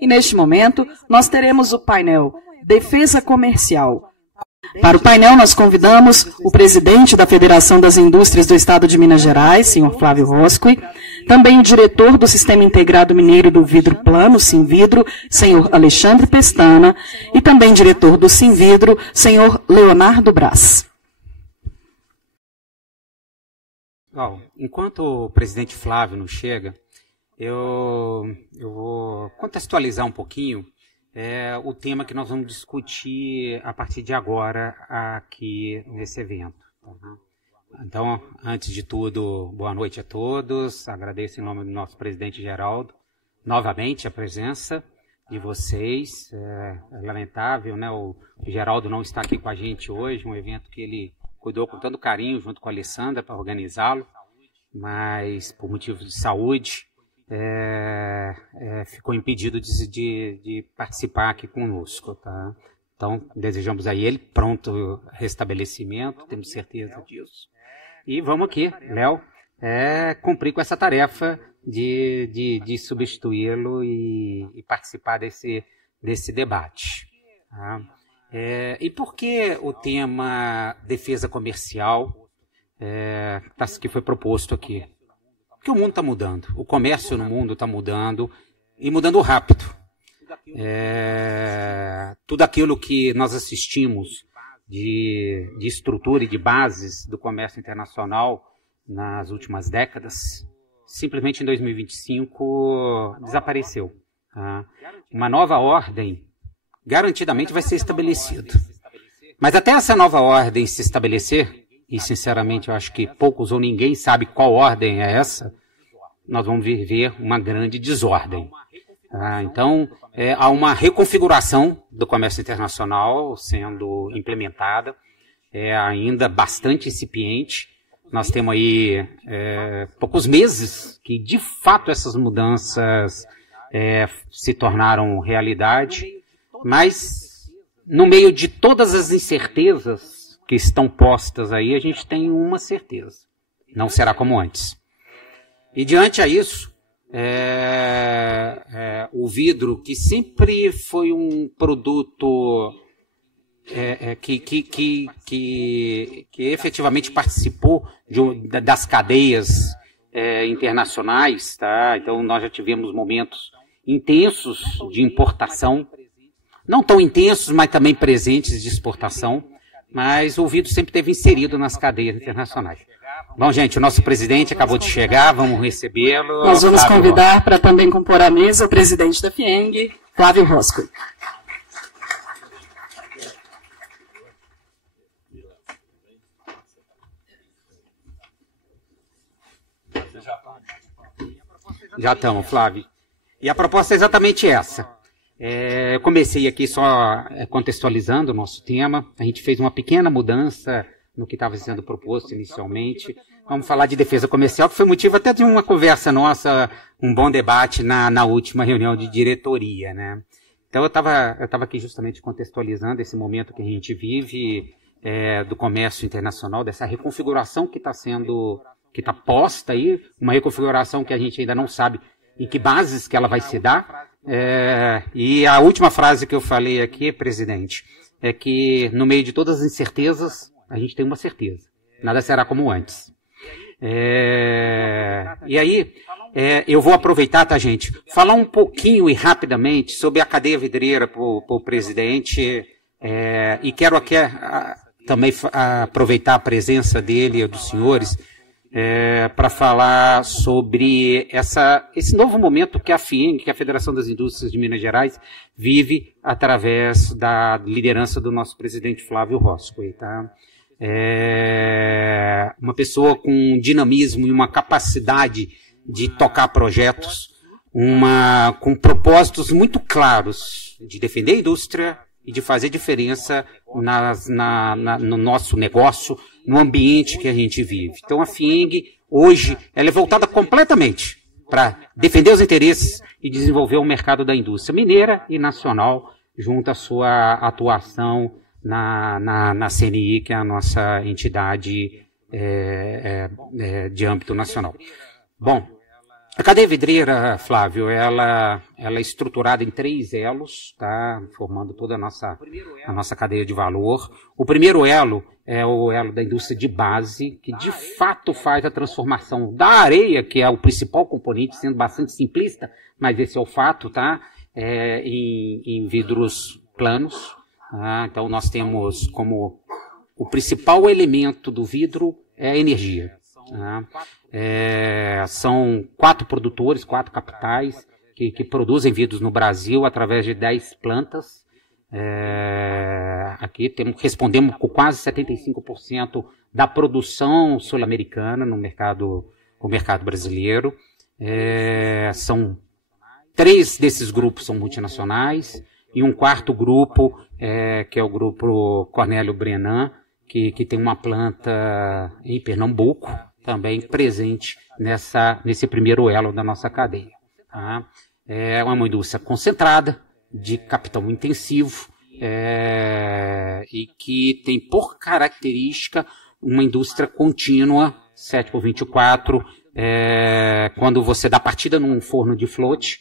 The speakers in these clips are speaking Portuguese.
E neste momento, nós teremos o painel Defesa Comercial. Para o painel, nós convidamos o presidente da Federação das Indústrias do Estado de Minas Gerais, senhor Flávio Roscoe, também o diretor do Sistema Integrado Mineiro do Vidro Plano, Simvidro, senhor Alexandre Pestana, e também diretor do Simvidro, senhor Leonardo Braz. Bom, enquanto o presidente Flávio não chega, eu vou contextualizar um pouquinho o tema que nós vamos discutir a partir de agora aqui nesse evento. Então, antes de tudo, boa noite a todos. Agradeço em nome do nosso presidente Geraldo, novamente a presença de vocês. É lamentável, né? O Geraldo não está aqui com a gente hoje, um evento que ele cuidou com tanto carinho junto com a Alessandra para organizá-lo, mas por motivos de saúde ficou impedido de participar aqui conosco, tá? Então, desejamos a ele pronto restabelecimento, temos certeza disso. E vamos aqui, Léo, cumprir com essa tarefa de substituí-lo e participar desse debate. Tá? E por que o tema defesa comercial que foi proposto aqui? Porque o mundo está mudando, o comércio no mundo está mudando, e mudando rápido. Tudo aquilo que nós assistimos de estrutura e de bases do comércio internacional nas últimas décadas, simplesmente em 2025 desapareceu. Tá? Uma nova ordem garantidamente vai ser estabelecida. Mas até essa nova ordem se estabelecer, e sinceramente eu acho que poucos ou ninguém sabe qual ordem é essa, nós vamos viver uma grande desordem. Então, há uma reconfiguração do comércio internacional sendo implementada, ainda bastante incipiente. Nós temos aí poucos meses que, de fato, essas mudanças se tornaram realidade, mas no meio de todas as incertezas que estão postas aí, a gente tem uma certeza: não será como antes. E diante a isso, o vidro, que sempre foi um produto que efetivamente participou das cadeias internacionais, tá? Então nós já tivemos momentos intensos de importação, não tão intensos, mas também presentes de exportação, mas o vidro sempre esteve inserido nas cadeias internacionais. Bom, gente, o nosso presidente acabou de chegar, vamos recebê-lo. Nós vamos convidar para também compor a mesa o presidente da FIENG, Flávio Roscoe. Já estamos, Flávio. E a proposta é exatamente essa. Eu comecei aqui só contextualizando o nosso tema. A gente fez uma pequena mudança no que estava sendo proposto inicialmente. Vamos falar de defesa comercial, que foi motivo até de uma conversa nossa, um bom debate na última reunião de diretoria, né? Então eu estava aqui justamente contextualizando esse momento que a gente vive do comércio internacional, dessa reconfiguração que está posta aí, uma reconfiguração que a gente ainda não sabe em que bases que ela vai se dar. E a última frase que eu falei aqui, presidente, é que no meio de todas as incertezas, a gente tem uma certeza: nada será como antes. E aí, eu vou aproveitar, tá, gente, falar um pouquinho e rapidamente sobre a cadeia vidreira para o presidente, e quero aqui também aproveitar a presença dele e dos senhores para falar sobre esse novo momento que a FIENG, que é a Federação das Indústrias de Minas Gerais, vive através da liderança do nosso presidente Flávio Roscoe, tá? Uma pessoa com dinamismo e uma capacidade de tocar projetos, com propósitos muito claros de defender a indústria e de fazer diferença no nosso negócio, no ambiente que a gente vive. Então a FIENG, hoje, ela é voltada completamente para defender os interesses e desenvolver o mercado da indústria mineira e nacional, junto à sua atuação na CNI, que é a nossa entidade de âmbito nacional. Bom, A cadeia vidreira, Flávio, ela é estruturada em 3 elos, tá? Formando toda a nossa cadeia de valor. O primeiro elo é o elo da indústria de base, que de fato faz a transformação da areia, que é o principal componente, sendo bastante simplista, mas esse é o fato, tá? Em vidros planos. Tá? Então nós temos como o principal elemento do vidro é a energia. Tá? São 4 produtores, 4 capitais que produzem vidros no Brasil através de 10 plantas. Aqui respondemos com quase 75% da produção sul-americana no mercado brasileiro. São 3 desses grupos são multinacionais e um 4º grupo, que é o grupo Cornélio Brenan, que tem uma planta em Pernambuco, também presente nesse primeiro elo da nossa cadeia. Tá? É uma indústria concentrada, de capital intensivo, e que tem por característica uma indústria contínua, 7x24, quando você dá partida num forno de float,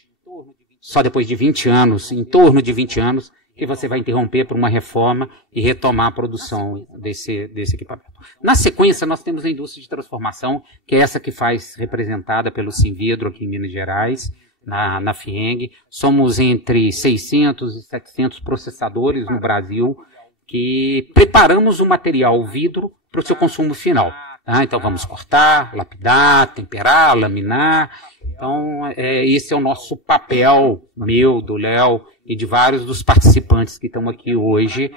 só depois de 20 anos, em torno de 20 anos, que você vai interromper por uma reforma e retomar a produção desse equipamento. Na sequência, nós temos a indústria de transformação, que é essa que faz representada pelo Sinvidro aqui em Minas Gerais, na FIENG. Somos entre 600 e 700 processadores no Brasil que preparamos o material vidro para o seu consumo final. Tá? Então vamos cortar, lapidar, temperar, laminar. Então esse é o nosso papel, meu, do Léo e de vários dos participantes que estão aqui hoje.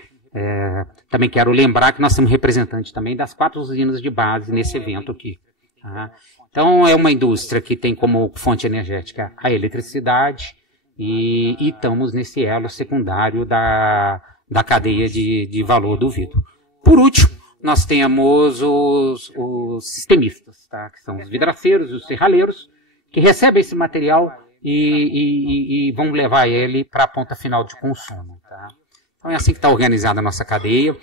Também quero lembrar que nós temos representantes também das 4 usinas de base nesse evento aqui. Tá? Então é uma indústria que tem como fonte energética a eletricidade e estamos nesse elo secundário da cadeia de valor do vidro. Por último, nós temos os sistemistas, tá? Que são os vidraceiros e os serraleiros, que recebem esse material e vão levar ele para a ponta final de consumo. Tá? Então é assim que está organizada a nossa cadeia.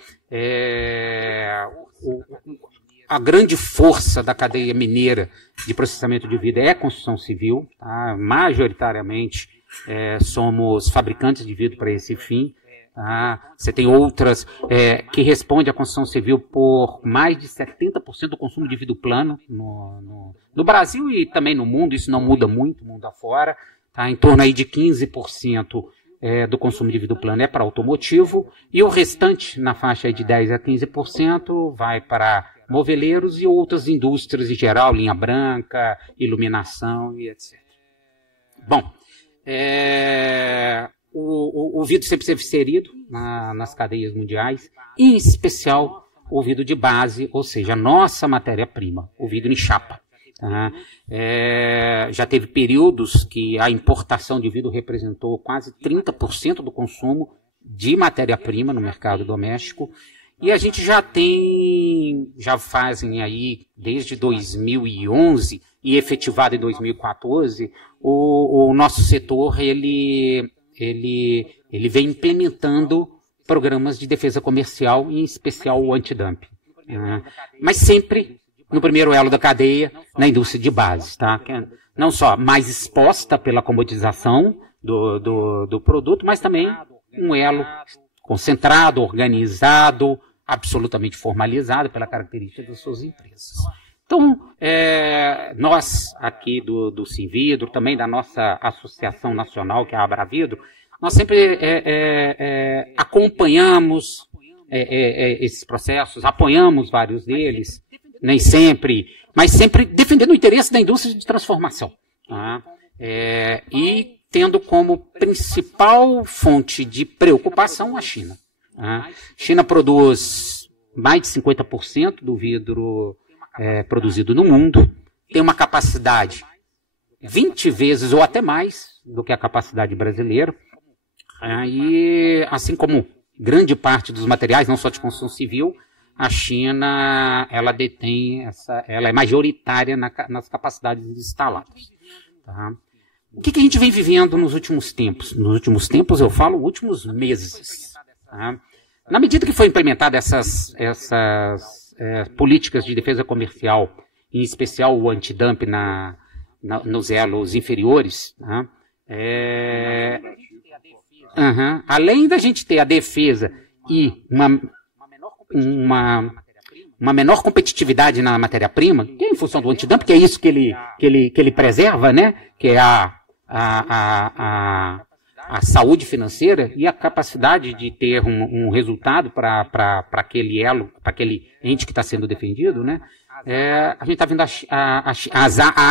A grande força da cadeia mineira de processamento de vidro é a construção civil. Tá? Majoritariamente somos fabricantes de vidro para esse fim. Tá? Você tem outras que respondem à construção civil por mais de 70% do consumo de vidro plano no Brasil e também no mundo. Isso não muda muito, mundo afora. Tá? Em torno aí de 15% do consumo de vidro plano é para automotivo e o restante, na faixa aí de 10% a 15%, vai para moveleiros e outras indústrias em geral, linha branca, iluminação e etc. Bom, o vidro sempre esteve inserido nas cadeias mundiais, em especial o vidro de base, ou seja, a nossa matéria-prima, o vidro em chapa. Tá? Já teve períodos que a importação de vidro representou quase 30% do consumo de matéria-prima no mercado doméstico. E a gente já fazem aí, desde 2011 e efetivado em 2014, o nosso setor, ele vem implementando programas de defesa comercial, em especial o antidumping. Mas sempre no primeiro elo da cadeia, na indústria de base, tá? Que é não só mais exposta pela comoditização do produto, mas também um elo concentrado, organizado, absolutamente formalizado pela característica das suas empresas. Então, nós aqui do Sinvidro, também da nossa associação nacional, que é a Abravidro, nós sempre acompanhamos esses processos, apoiamos vários deles, nem sempre, mas sempre defendendo o interesse da indústria de transformação. Tá? E tendo como principal fonte de preocupação a China. A China produz mais de 50% do vidro produzido no mundo, tem uma capacidade 20 vezes ou até mais do que a capacidade brasileira, e assim como grande parte dos materiais, não só de construção civil, a China ela é majoritária nas capacidades instaladas. Tá? O que a gente vem vivendo nos últimos tempos? Nos últimos tempos, eu falo, últimos meses. Tá? Na medida que foi implementada essas políticas de defesa comercial, em especial o antidumping nos elos inferiores, né? Além da gente ter a defesa e uma menor competitividade na matéria-prima, que é em função do antidumping, que é isso que ele preserva, né? Que é a saúde financeira e a capacidade de ter um resultado para aquele elo, para aquele ente que está sendo defendido, né? A gente está vendo a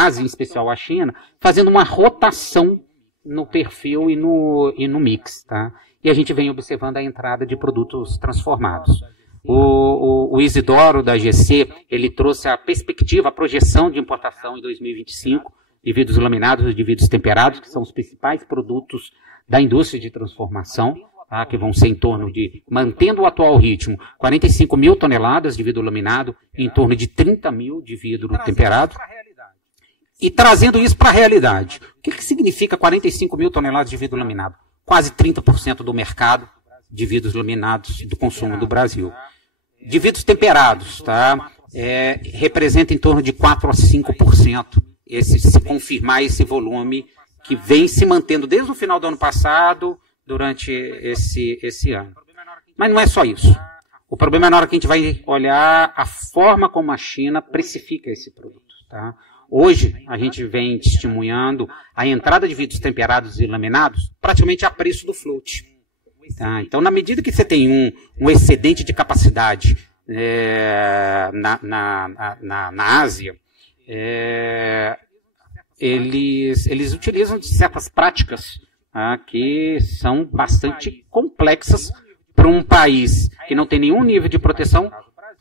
Ásia, em especial a China, fazendo uma rotação no perfil e no mix, tá? E a gente vem observando a entrada de produtos transformados. O Isidoro, da GC, ele trouxe a perspectiva, a projeção de importação em 2025 de vidros laminados e de vidros temperados, que são os principais produtos da indústria de transformação, tá? Que vão ser em torno de, mantendo o atual ritmo, 45 mil toneladas de vidro laminado, em torno de 30 mil de vidro temperado. E trazendo isso para a realidade. O que significa 45 mil toneladas de vidro laminado? Quase 30% do mercado de vidros laminados do consumo do Brasil. De vidros temperados, tá? Representa em torno de 4 a 5%, se confirmar esse volume que vem se mantendo desde o final do ano passado, durante esse ano. Mas não é só isso. O problema é na hora que a gente vai olhar a forma como a China precifica esse produto, tá? Hoje, a gente vem testemunhando a entrada de vidros temperados e laminados praticamente a preço do float. Tá? Então, na medida que você tem um excedente de capacidade na Ásia, eles utilizam de certas práticas, tá, que são bastante complexas para um país que não tem nenhum nível de proteção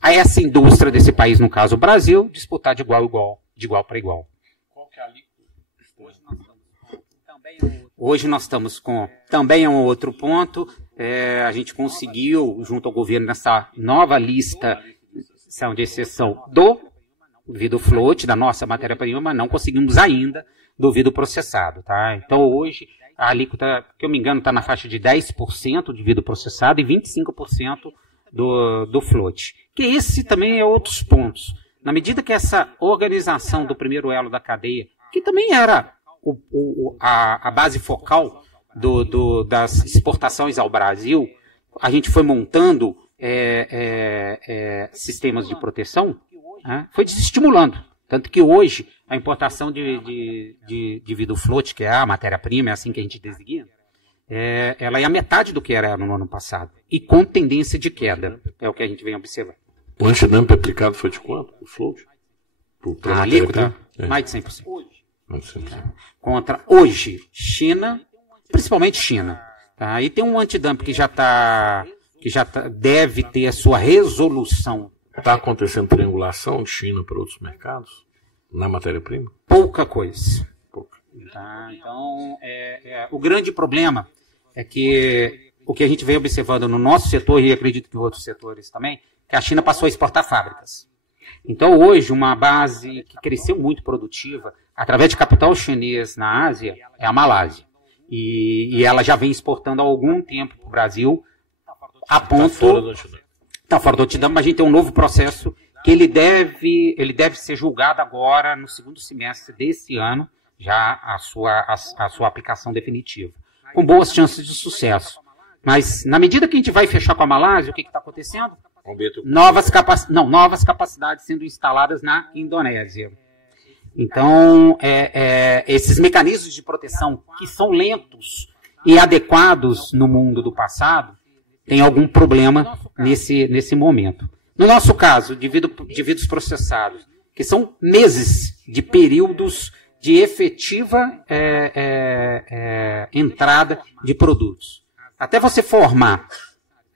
a essa indústria desse país, no caso o Brasil, disputar de igual para igual. Qual que é a alíquota? Hoje nós estamos com, também é um outro ponto, a gente conseguiu, junto ao governo, nessa nova lista de exceção do vidro float, da nossa matéria-prima, mas não conseguimos ainda do vidro processado. Tá? Então hoje a alíquota, que eu me engano, está na faixa de 10% de vidro processado e 25% do float. Que esse também é outros pontos. Na medida que essa organização do primeiro elo da cadeia, que também era a base focal das exportações ao Brasil, a gente foi montando sistemas de proteção, foi desestimulando. Tanto que hoje a importação de vidro float, que é a matéria-prima, é assim que a gente designa, ela é a metade do que era no ano passado. E com tendência de queda, é o que a gente vem observando. O antidumping aplicado foi de quanto? O float? A alíquota? Mais de 100%. Contra hoje, China, principalmente China. Tá? E tem um antidumping que já deve ter a sua resolução. Está acontecendo triangulação de China para outros mercados na matéria-prima? Pouca coisa. Tá? Então, o grande problema é que o que a gente vem observando no nosso setor, e acredito que em outros setores também, que a China passou a exportar fábricas. Então, hoje, uma base que cresceu muito produtiva, através de capital chinês na Ásia, é a Malásia. E ela já vem exportando há algum tempo para o Brasil, a ponto... Está fora do antidumping, mas a gente tem um novo processo que ele deve ser julgado agora, no segundo semestre desse ano, já a sua aplicação definitiva. Com boas chances de sucesso. Mas, na medida que a gente vai fechar com a Malásia, o que está acontecendo? Novas capacidades sendo instaladas na Indonésia. Então, esses mecanismos de proteção que são lentos e adequados no mundo do passado, tem algum problema nesse momento. No nosso caso, de vidros processados, que são meses de períodos de efetiva entrada de produtos. Até você formar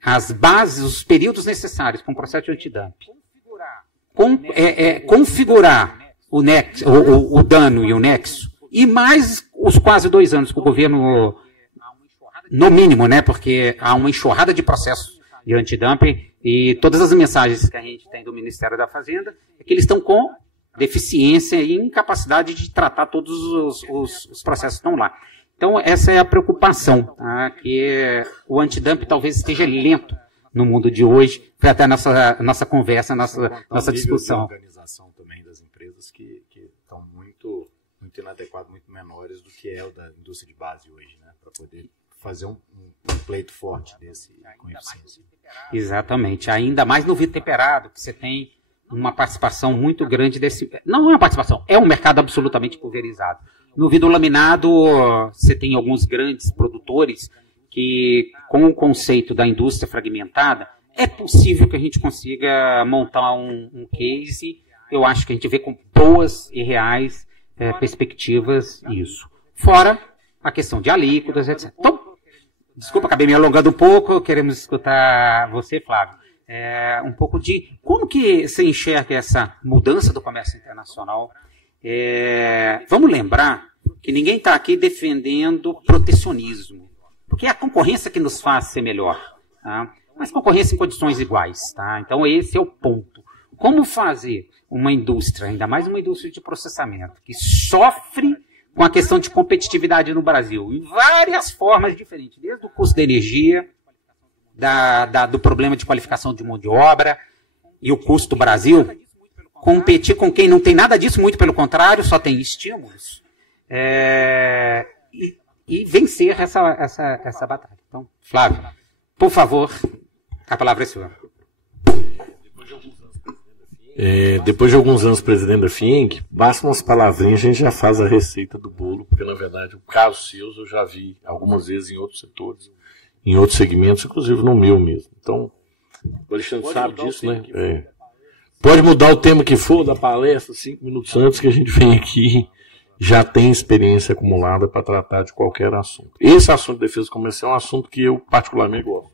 as bases, os períodos necessários para um processo de antidumping, configurar o dano e o nexo, e mais os quase 2 anos que o governo, no mínimo, né, porque há uma enxurrada de processos de antidumping, e todas as mensagens que a gente tem do Ministério da Fazenda é que eles estão com deficiência e incapacidade de tratar todos os processos que estão lá. Então, essa é a preocupação, tá? Que o antidumping talvez esteja lento no mundo de hoje. Foi até a nossa conversa, nossa discussão. A organização também das empresas que estão muito muito inadequado, muito menores do que é o da indústria de base hoje, né? Para poder fazer um pleito forte desse com eficiência. Exatamente. Ainda mais no vidro temperado, que você tem uma participação muito grande desse... Não é uma participação, é um mercado absolutamente pulverizado. No vidro laminado, você tem alguns grandes produtores que, com o conceito da indústria fragmentada, é possível que a gente consiga montar um case. Eu acho que a gente vê com boas e reais perspectivas isso. Fora a questão de alíquotas, etc. Então, desculpa, acabei me alongando um pouco, queremos escutar você, Flávio. Um pouco de como que você enxerga essa mudança do comércio internacional. Vamos lembrar que ninguém está aqui defendendo protecionismo, porque é a concorrência que nos faz ser melhor, tá? Mas concorrência em condições iguais, tá? Então esse é o ponto. Como fazer uma indústria, ainda mais uma indústria de processamento, que sofre com a questão de competitividade no Brasil, em várias formas diferentes, desde o custo da energia, do problema de qualificação de mão de obra e o custo do Brasil, competir com quem não tem nada disso, muito pelo contrário, só tem estímulos, e vencer essa batalha. Então, Flávio, por favor, a palavra é sua. Depois de alguns anos presidente da FIENG, basta umas palavrinhas, a gente já faz a receita do bolo, porque na verdade o caso seus eu já vi algumas vezes em outros setores, em outros segmentos, inclusive no meu mesmo. Então, o Alexandre sabe disso, né? Pode mudar o tema que for da palestra 5 minutos antes que a gente vem aqui, já tem experiência acumulada para tratar de qualquer assunto. Esse assunto de defesa comercial é um assunto que eu particularmente gosto.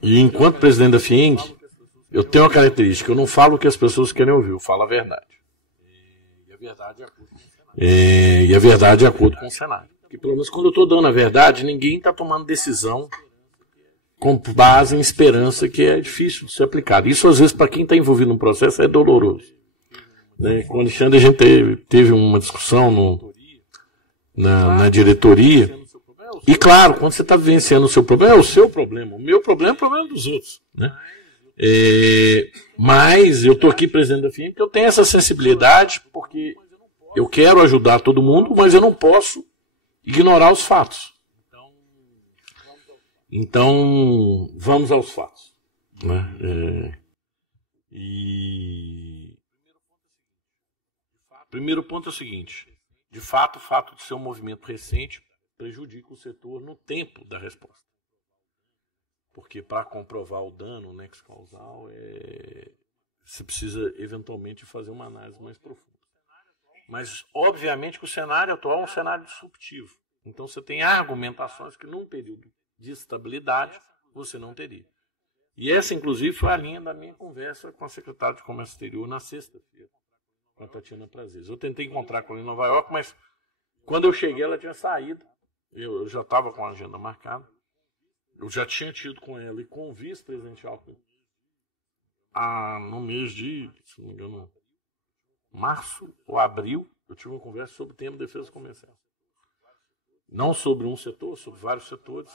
E enquanto presidente da FIENG, eu tenho uma característica, eu não falo o que as pessoas querem ouvir, eu falo a verdade. E a verdade é de acordo com o cenário. Porque pelo menos quando eu estou dando a verdade, ninguém está tomando decisão com base em esperança, que é difícil de ser aplicado. Isso às vezes para quem está envolvido no processo é doloroso. Com o Alexandre a gente teve uma discussão na diretoria. E claro, quando você está vivenciando o seu problema, é o seu problema. O meu problema é o problema dos outros, né? Mas eu estou aqui presidente da FIENG porque eu tenho essa sensibilidade, porque eu quero ajudar todo mundo, mas eu não posso ignorar os fatos. Então, vamos aos fatos, né? Primeiro ponto é o seguinte: de fato, o fato de ser um movimento recente prejudica o setor no tempo da resposta. Porque para comprovar o dano, o nexo causal, você precisa eventualmente fazer uma análise mais profunda. Mas, obviamente, que o cenário atual é um cenário disruptivo. Então, você tem argumentações que, num período de estabilidade, você não teria. E essa, inclusive, foi a linha da minha conversa com a secretária de Comércio Exterior na sexta-feira, com a Tatiana Prazeres. Eu tentei encontrar com ela em Nova York, mas quando eu cheguei, ela tinha saído. Eu já estava com a agenda marcada. Eu já tinha tido com ela e com o vice-presidente Alckmin no mês de, se não me engano, março ou abril, eu tive uma conversa sobre o tema de defesa comercial. Não sobre um setor, sobre vários setores,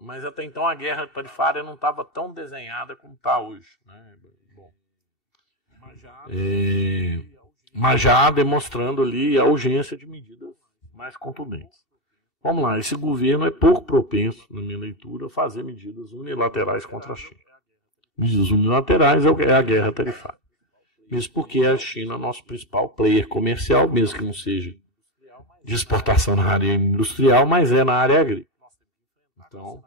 mas até então a guerra tarifária não estava tão desenhada como está hoje, né? Bom, mas já demonstrando ali a urgência de medidas mais contundentes. Vamos lá, esse governo é pouco propenso, na minha leitura, a fazer medidas unilaterais contra a China. Medidas unilaterais é a guerra tarifária. Mesmo porque a China é o nosso principal player comercial, mesmo que não seja de exportação na área industrial, mas é na área agrícola. Então,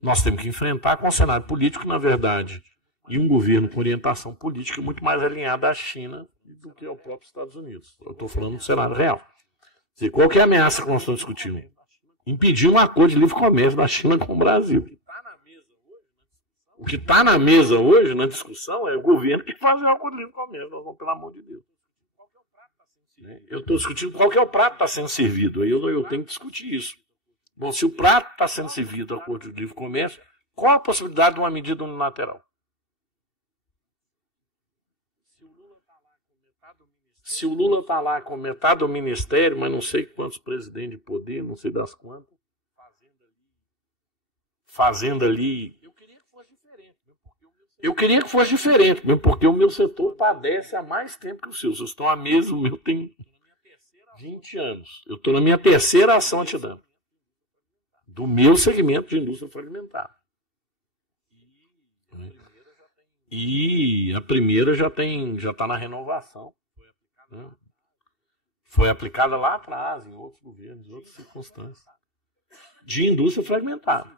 nós temos que enfrentar com um cenário político, na verdade, e um governo com orientação política muito mais alinhada à China do que ao próprio Estados Unidos. Eu estou falando do cenário real. Quer dizer, qual que é a ameaça que nós estamos discutindo? Impedir um acordo de livre comércio da China com o Brasil. O que está na mesa hoje, na discussão, é o governo que faz um acordo de livre comércio. Nós vamos, pelo amor de Deus. Eu estou discutindo qual que é o prato que está sendo servido. Aí eu tenho que discutir isso. Bom, se o prato está sendo servido ao acordo de livre comércio, qual a possibilidade de uma medida unilateral? Se o Lula está lá com metade do ministério, mas não sei quantos presidentes de poder, não sei das quantas, fazendo ali. Eu queria que fosse diferente, mesmo porque o meu setor padece há mais tempo que o seu. Vocês estão há meses, o meu tem 20 anos. Eu estou na minha terceira ação antidumping do meu segmento de indústria fragmentada. E a primeira já está na renovação. Né? Foi aplicada lá atrás, em outros governos, em outras circunstâncias, de indústria fragmentada.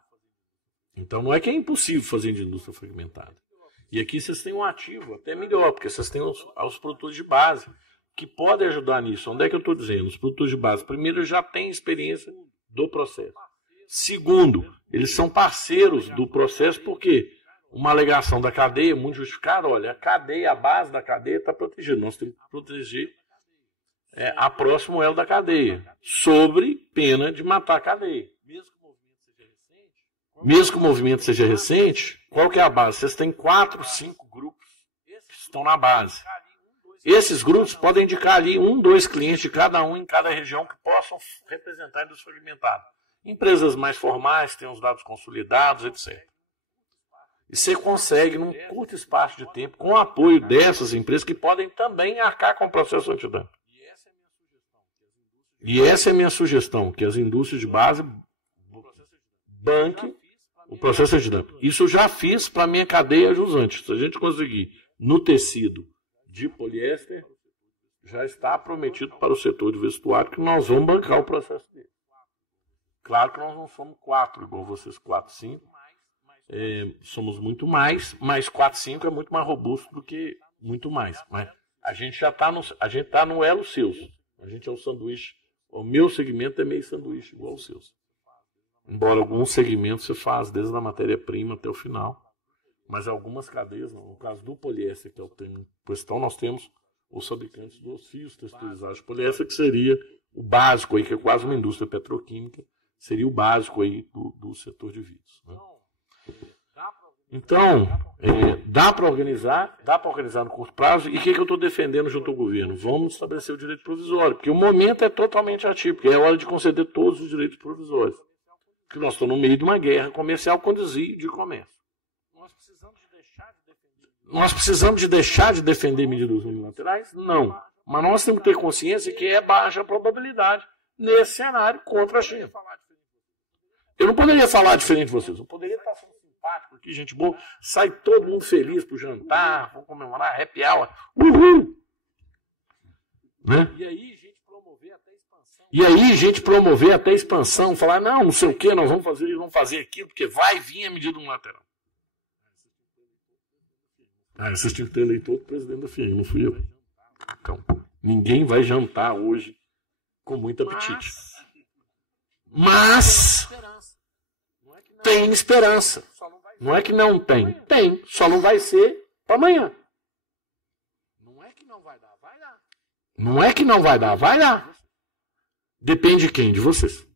Então não é que é impossível fazer de indústria fragmentada. E aqui vocês têm um ativo até melhor, porque vocês têm os produtores de base que podem ajudar nisso. Onde é que eu estou dizendo? Os produtores de base, primeiro, já têm experiência do processo. Segundo, eles são parceiros do processo, porque uma alegação da cadeia muito justificada, olha, a cadeia, a base da cadeia está protegida. Nós temos que proteger a próximo elo da cadeia, sobre pena de matar a cadeia. Mesmo que o movimento seja recente, qual que é a base? Vocês têm 4, 5 grupos que estão na base. Esses grupos podem indicar ali 1, 2 clientes de cada um em cada região que possam representar a indústria fragmentada. Empresas mais formais, têm os dados consolidados, etc. E você consegue, num curto espaço de tempo, com o apoio dessas empresas que podem também arcar com o processo antidumping. E essa é a minha sugestão, que as indústrias de base banquem o processo antidumping. Isso eu já fiz para a minha cadeia jusante. Se a gente conseguir no tecido de poliéster, já está prometido para o setor de vestuário que nós vamos bancar o processo dele. Claro que nós não somos 4, igual vocês 4, 5. Somos muito mais, mas 4, 5 é muito mais robusto do que muito mais. Mas a gente já está no elo seus. A gente é um sanduíche. O meu segmento é meio sanduíche igual aos seus. Embora alguns segmentos você faz desde a matéria-prima até o final. Mas algumas cadeias não. No caso do poliéster, que é o tema em questão, nós temos os fabricantes dos fios texturizados de poliéster, que seria o básico aí, que é quase uma indústria petroquímica, seria o básico aí do setor de vidros. Né? Então, dá para organizar no curto prazo. E o que eu estou defendendo junto ao governo? Vamos estabelecer o direito provisório, porque o momento é totalmente atípico, é hora de conceder todos os direitos provisórios. Porque nós estamos no meio de uma guerra comercial com desvio de comércio. Nós precisamos de deixar de defender medidas unilaterais? Não. Mas nós temos que ter consciência que é baixa a probabilidade nesse cenário contra a China. Eu não poderia falar diferente de vocês. Eu poderia estar sendo simpático aqui, gente boa. Sai todo mundo feliz pro jantar, vamos comemorar, happy hour. Uhul! Né? E aí, gente promover até expansão. Falar, não sei o que, nós vamos fazer aquilo, porque vai vir a medida unilateral. Vocês tinham que ter eleitor do presidente da FIEM, não fui eu. Então, ninguém vai jantar hoje com muito apetite. Mas tem esperança. Não é que não tem. Tem. Só não vai ser para amanhã. Não é que não vai dar, vai dar. Não é que não vai dar, vai dar. Depende de quem? De vocês.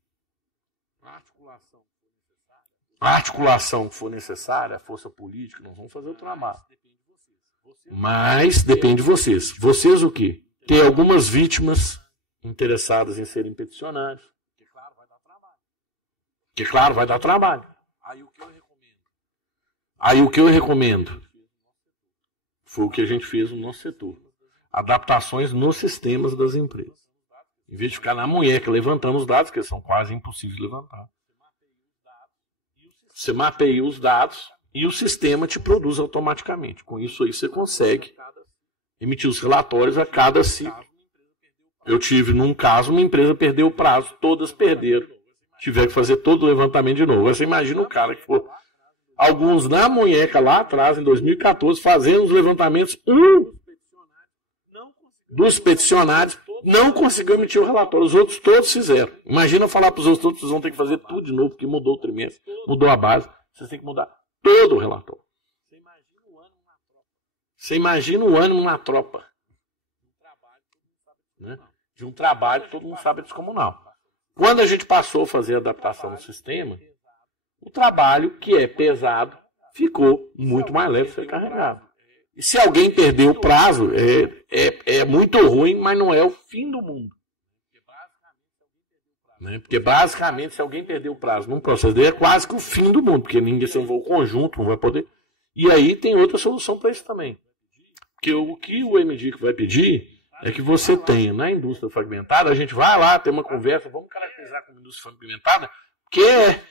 A articulação que for necessária, a força política, nós vamos fazer o trabalho. Mas depende de vocês. Vocês o quê? Ter algumas vítimas interessadas em serem peticionários. Que claro, vai dar trabalho. Aí o que eu recomendo? Foi o que a gente fez no nosso setor. Adaptações nos sistemas das empresas. Em vez de ficar na munheca levantando os dados, que são quase impossíveis de levantar. Você mapeia os dados e o sistema te produz automaticamente. Com isso aí você consegue emitir os relatórios a cada ciclo. Eu tive, num caso, uma empresa perdeu o prazo, todas perderam. Tiver que fazer todo o levantamento de novo. Você imagina o cara que for alguns na munheca lá atrás, em 2014, fazendo os levantamentos, dos peticionários não conseguiu emitir o relatório. Os outros todos fizeram. Imagina falar para os outros todos, vocês vão ter que fazer tudo de novo, porque mudou o trimestre, mudou a base. Vocês têm que mudar todo o relatório. Você imagina o ânimo na tropa. Né? De um trabalho que todo mundo sabe é descomunal. Quando a gente passou a fazer a adaptação no sistema, o trabalho, que é pesado, ficou muito mais leve de ser carregado. E se alguém perdeu o prazo, é muito ruim, mas não é o fim do mundo. Né? Porque basicamente, se alguém perder o prazo num processo dele, é quase que o fim do mundo, porque ninguém se envolve conjunto, não vai poder. E aí tem outra solução para isso também. Porque o que o MDIC vai pedir é que você tenha na indústria fragmentada, a gente vai lá, tem uma conversa, vamos caracterizar como indústria fragmentada, que é.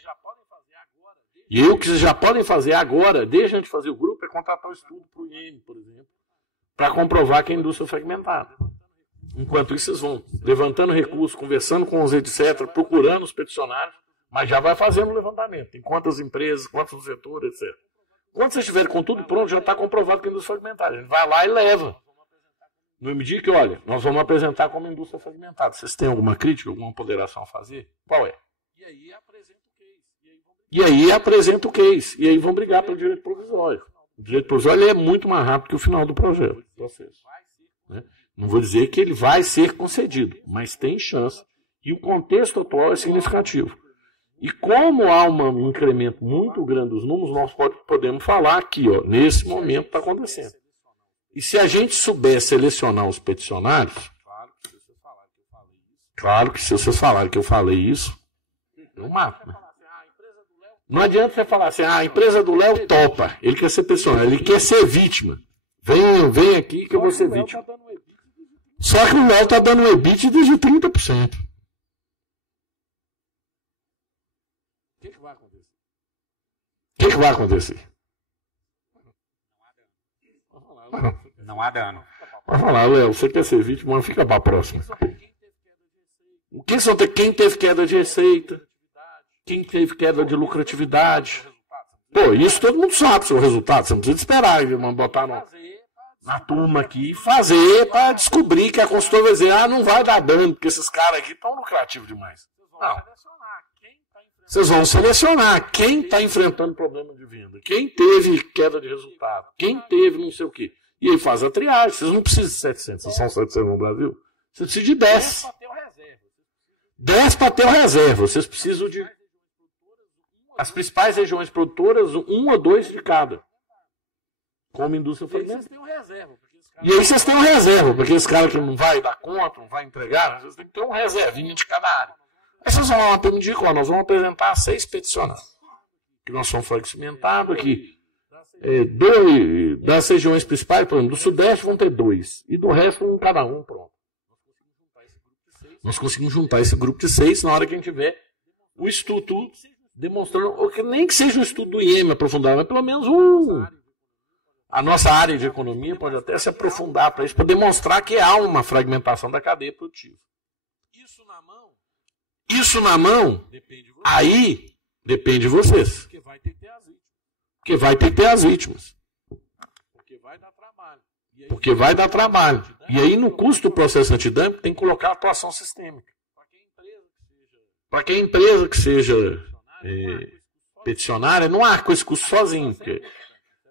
E aí o que vocês já podem fazer agora, desde a gente fazer o grupo, é contratar o estudo para o IEM, por exemplo, para comprovar que é indústria fragmentada. Enquanto isso, vocês vão levantando recursos, conversando com os etc., procurando os peticionários, mas já vai fazendo o levantamento. Tem quantas empresas, quantos setores, etc. Quando vocês estiverem com tudo pronto, já está comprovado que é indústria fragmentada. A gente vai lá e leva. No MDIC, olha, nós vamos apresentar como indústria fragmentada. Vocês têm alguma crítica, alguma ponderação a fazer? Qual é? E aí apresenta o case. E aí vão brigar pelo direito provisório. O direito provisório é muito mais rápido que o final do projeto. Processo. Né? Não vou dizer que ele vai ser concedido, mas tem chance. E o contexto atual é significativo. E como há um incremento muito grande dos números, nós podemos falar aqui, ó, nesse momento está acontecendo. E se a gente souber selecionar os peticionários, claro que se vocês falarem que eu falei isso, eu mato. Né? Não adianta você falar assim, a empresa do Léo topa, ele quer ser peticionário, ele quer ser vítima. Vem aqui que eu vou ser vítima. Só que o Léo está dando um EBITDA de 30%. O que vai acontecer? O que vai acontecer? Não há dano. Vai falar, Léo, você quer ser vítima, mas fica para a próxima. O que são quem teve queda de receita? Quem teve queda de lucratividade? Pô, isso todo mundo sabe o seu resultado. Você não precisa esperar, botar na turma aqui e fazer para descobrir que a consultora vai dizer, não vai dar dano, porque esses caras aqui estão lucrativos demais. Não. Vocês vão selecionar quem está enfrentando problema de venda, quem teve queda de resultado, quem teve não sei o quê. E aí faz a triagem. Vocês não precisam de 700, vocês são 700 no Brasil. Você precisa de 10. 10 para ter o reserva. Vocês precisam de as principais regiões produtoras, 1 ou 2 de cada. Como indústria fragmentada. E aí vocês têm um reserva, porque esse cara que não vai dar conta, não vai entregar, vocês têm que ter um reservinho de cada área. Aí vocês vão lá para me dizer, nós vamos apresentar 6 peticionários. Que nós somos fragmentados aqui. 2 das regiões principais, por exemplo, do Sudeste vão ter 2. E do resto, um cada um, pronto. Nós conseguimos juntar esse grupo de 6 na hora que a gente tiver o estudo demonstrando, ou que nem que seja um estudo do IEM aprofundado, mas pelo menos a nossa área de economia pode até se aprofundar para isso, para demonstrar que há uma fragmentação da cadeia produtiva. Isso na mão, aí depende de vocês. Porque vai ter que ter as vítimas. Porque vai dar trabalho. E aí, no custo do processo antidumping, tem que colocar atuação sistêmica. Para que a empresa que seja peticionária não arca com esse custo sozinho. Porque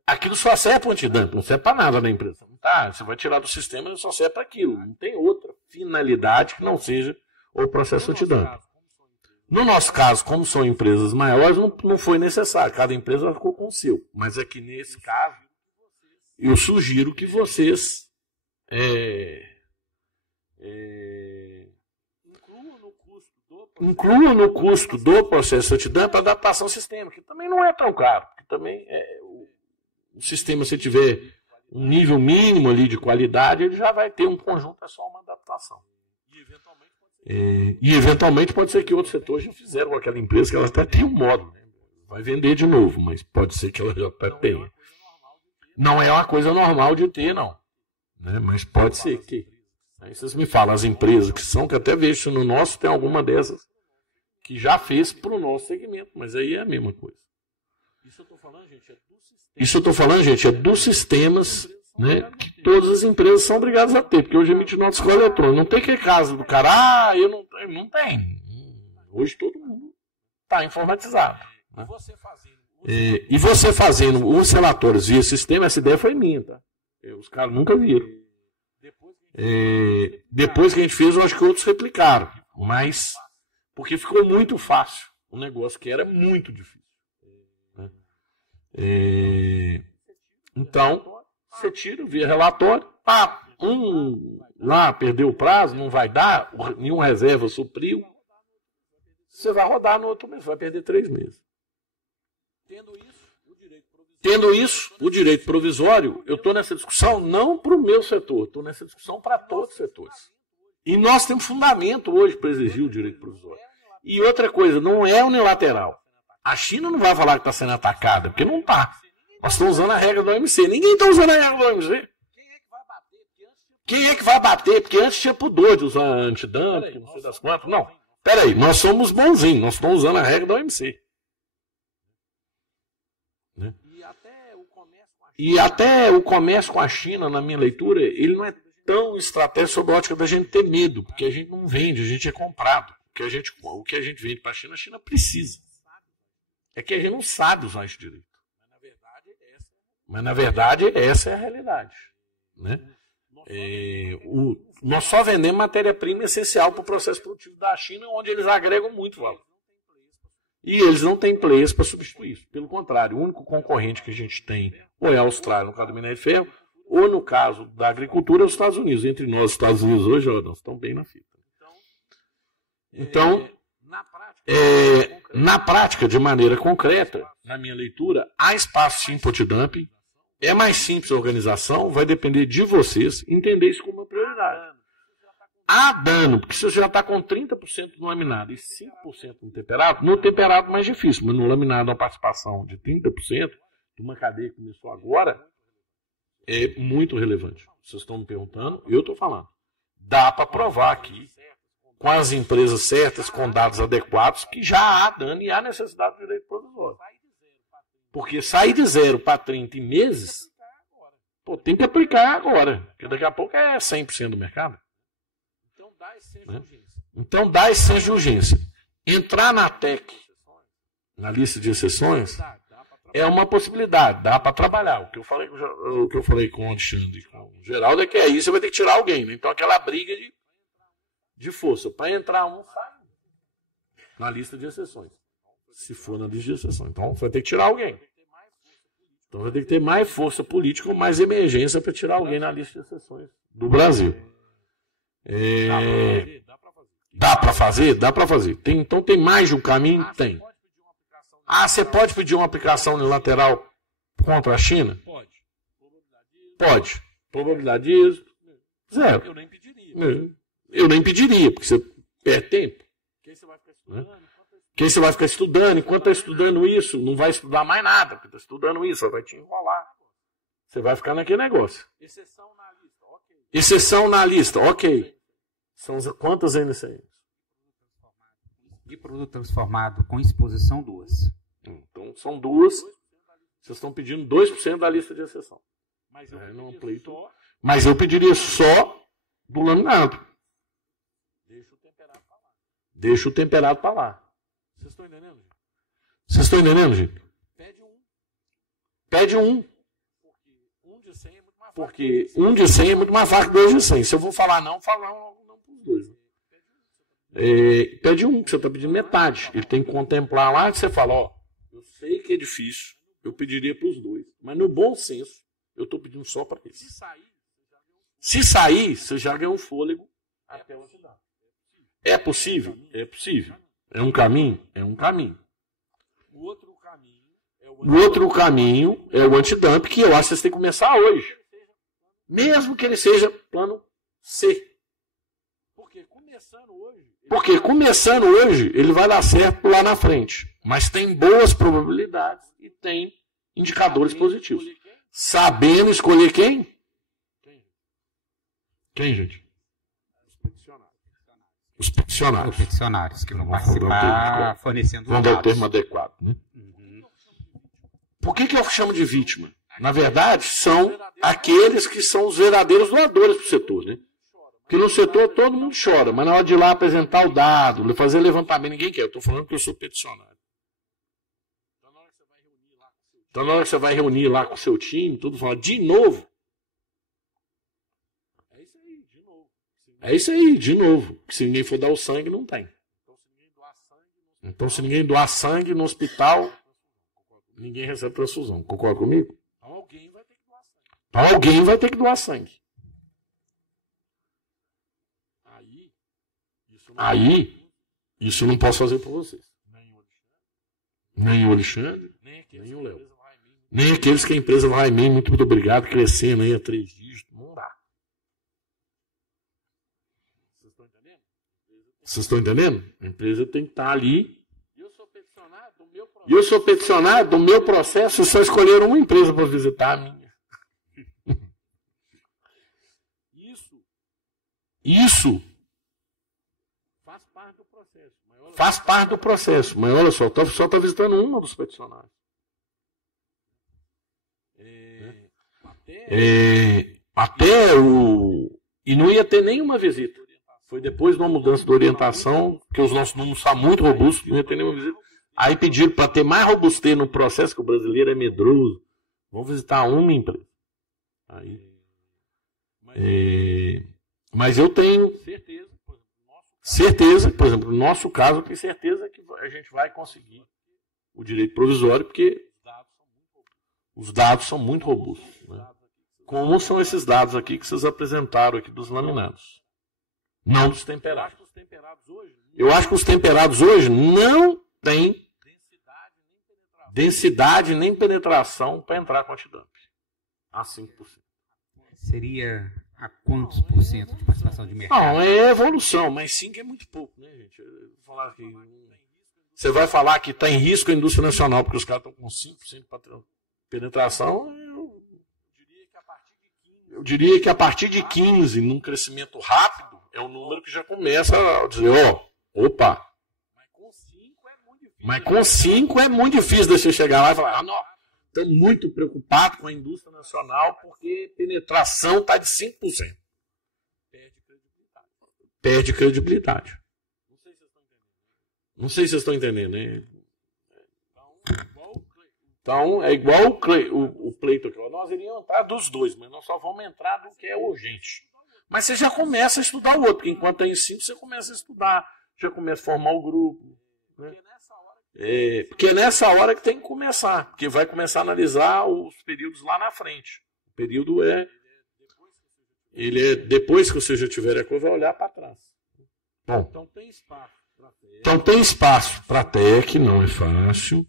aquilo só serve para o antidumping, não serve para nada na empresa. Tá, você vai tirar do sistema, só serve para aquilo. Não tem outra finalidade que não seja o processo antidumping. No nosso caso, como são empresas maiores, não foi necessário. Cada empresa ficou com o seu. Mas é que nesse caso, eu sugiro que vocês incluam no custo do processo antidumping a adaptação sistêmica, que também não é tão caro. Que também o sistema, se tiver um nível mínimo ali de qualidade, ele já vai ter um conjunto, é só uma adaptação. E eventualmente pode ser que outros setores já fizeram com aquela empresa que ela até tem um modo, né? Vai vender de novo, mas pode ser que ela já até tenha. Não é uma coisa normal de ter, não. Né? Mas pode ser que. Aí vocês me falam, as empresas que até vejo no nosso, tem alguma dessas que já fez para o nosso segmento, mas aí é a mesma coisa. Isso eu estou falando, gente, é dos sistemas, né, que todas as empresas são obrigadas a ter, porque hoje emite nota fiscal eletrônica. Não tem que caso do cara, eu não tenho. Não tem. Hoje todo mundo está informatizado. Né? E você fazendo os relatórios via sistema, essa ideia foi minha, tá? Os caras nunca viram. Depois que a gente fez, eu acho que outros replicaram. Mas, porque ficou muito fácil. Um negócio que era muito difícil. Né? Então, você tira via relatório. Lá perdeu o prazo, não vai dar, nenhum reserva supriu. Você vai rodar no outro mês, vai perder 3 meses. Tendo isso, o direito provisório, eu estou nessa discussão não para o meu setor, estou nessa discussão para todos os setores. E nós temos fundamento hoje para exigir o direito provisório. E outra coisa, não é unilateral. A China não vai falar que está sendo atacada, porque não está. Nós estamos usando a regra do OMC. Ninguém está usando a regra do OMC. Quem é que vai bater? Porque antes tinha pudor de usar antidumping, não sei das quantas. Não, peraí, nós somos bonzinhos, nós estamos usando a regra da OMC. Né? E até o comércio com a China, na minha leitura, ele não é tão estratégico sob a ótica da gente ter medo, porque a gente não vende, a gente é comprado. O que a gente vende para a China precisa. É que a gente não sabe usar esse direito. Mas, na verdade, essa é a realidade. Né? Nós só vendemos matéria-prima essencial para o processo produtivo da China, onde eles agregam muito valor. E eles não têm players para substituir isso. Pelo contrário, o único concorrente que a gente tem ou é a Austrália, no caso do minério de ferro, ou no caso da agricultura, é os Estados Unidos. Entre nós, os Estados Unidos hoje, nós estamos bem na fita. Então, na prática, de maneira concreta, na minha leitura, há espaço sim para antidumping. É mais simples a organização, vai depender de vocês entender isso como uma prioridade. Há dano, porque se você já está com 30% no laminado e 5% no temperado mais difícil, mas no laminado a participação de 30%, de uma cadeia que começou agora, é muito relevante. Vocês estão me perguntando, eu estou falando. Dá para provar aqui, com as empresas certas, com dados adequados, que já há dano e há necessidade de direito provisório. Porque sair de 0 para 30 em meses, tem que aplicar agora, porque daqui a pouco é 100% do mercado. Então dá esse senso de urgência. Entrar na TEC, na lista de exceções, é uma possibilidade, dá para trabalhar. O que eu falei com o Alexandre e com o Geraldo é que aí você vai ter que tirar alguém. Né? Então aquela briga de força. Para entrar sai na lista de exceções. Se for na lista de exceções. Então você vai ter que tirar alguém. Então vai ter que ter mais força política ou mais emergência para tirar alguém na lista de exceções do Brasil. Dá para fazer? Dá para fazer. Então tem mais de um caminho? Tem. Você pode pedir uma aplicação unilateral contra a China? Pode. Probabilidade de 0. Eu nem pediria, porque você perde tempo. Quem você vai ficar estudando? Enquanto está estudando isso, não vai estudar mais nada, porque está estudando isso, só vai te enrolar. Você vai ficar naquele negócio. Exceção na lista, ok. São quantas NCMs? De produto transformado com exposição, 2. Então são 2. Vocês estão pedindo 2% da lista de exceção. Mas eu pediria só do laminado. Deixa o temperado para lá. Vocês estão entendendo, gente? Pede um. Porque 1 de 100 é muito mais fácil que 2 de 100. Se eu vou falar não, falar não para os dois. Pede um, você está pedindo metade. Ele tem que contemplar lá que você fala, eu sei que é difícil, eu pediria para os dois. Mas no bom senso, eu estou pedindo só para esse. Se sair, você já ganhou um fôlego até onde dá. É possível? É possível. É um caminho? É um caminho. O outro caminho é o antidumping, que eu acho que vocês têm que começar hoje. Mesmo que ele seja plano C. Porque começando hoje, ele vai dar certo lá na frente. Mas tem boas probabilidades e tem indicadores positivos. Sabendo escolher quem? Quem, gente? Os peticionários. Os peticionários que vão participar fornecendo os dados. Vão dar o termo adequado. Né? Por que eu chamo de vítima? Na verdade, são aqueles que são os verdadeiros doadores para o setor. Né? Porque no setor todo mundo chora, mas na hora de ir lá apresentar o dado, fazer levantamento, ninguém quer. Eu estou falando que eu sou peticionário. Então, na hora que você vai reunir lá com o seu time, tudo fala, de novo. É isso aí, de novo. Se ninguém for dar o sangue, não tem. Então, se ninguém doar sangue no hospital, ninguém recebe transfusão. Concorda comigo? Então, alguém vai ter que doar sangue. Aí, isso eu não posso fazer por vocês. Nem o Alexandre, nem o Léo. Nem aqueles que a empresa vai bem, muito obrigado, crescendo aí a 3 dígitos. Não dá. Vocês estão entendendo? A empresa tem que estar ali. E eu sou peticionário do meu processo, só escolheram uma empresa para visitar a minha. Isso faz parte do processo. Mas olha só está visitando uma dos peticionários. E não ia ter nenhuma visita. Foi depois de uma mudança de orientação, que os nossos números são muito robustos, não ia ter nenhuma visita. Aí pediram para ter mais robustez no processo, que o brasileiro é medroso. Vamos visitar uma empresa. Mas eu tenho certeza, por exemplo, no nosso caso, eu tenho certeza que a gente vai conseguir o direito provisório, porque os dados são muito robustos. Né? Como são esses dados aqui que vocês apresentaram aqui dos laminados? Não dos temperados. Eu acho que os temperados hoje não têm densidade nem penetração para entrar com antidump. A 5%. Seria a quantos por cento de participação de mercado? Não, é evolução, mas 5 é muito pouco, né, gente? Você vai falar que está em risco a indústria nacional porque os caras estão com 5% de penetração. Eu diria que a partir de 15, num crescimento rápido, é um número que já começa a dizer, opa. Mas com 5 é muito difícil de você chegar lá e falar, não, estou muito preocupado com a indústria nacional porque penetração está de 5%. Perde credibilidade. Não sei se vocês estão entendendo, né? Então, é igual o pleito aqui. Nós iríamos entrar dos dois, mas nós só vamos entrar do que é urgente. Mas você já começa a estudar o outro, porque enquanto está em 5, você começa a estudar, já começa a formar o grupo. Né? Porque é nessa hora que tem que começar, porque vai começar a analisar os períodos lá na frente. O período ele é depois que você já tiver a coisa, vai olhar para trás. Bom, então tem espaço para TEC, não é fácil.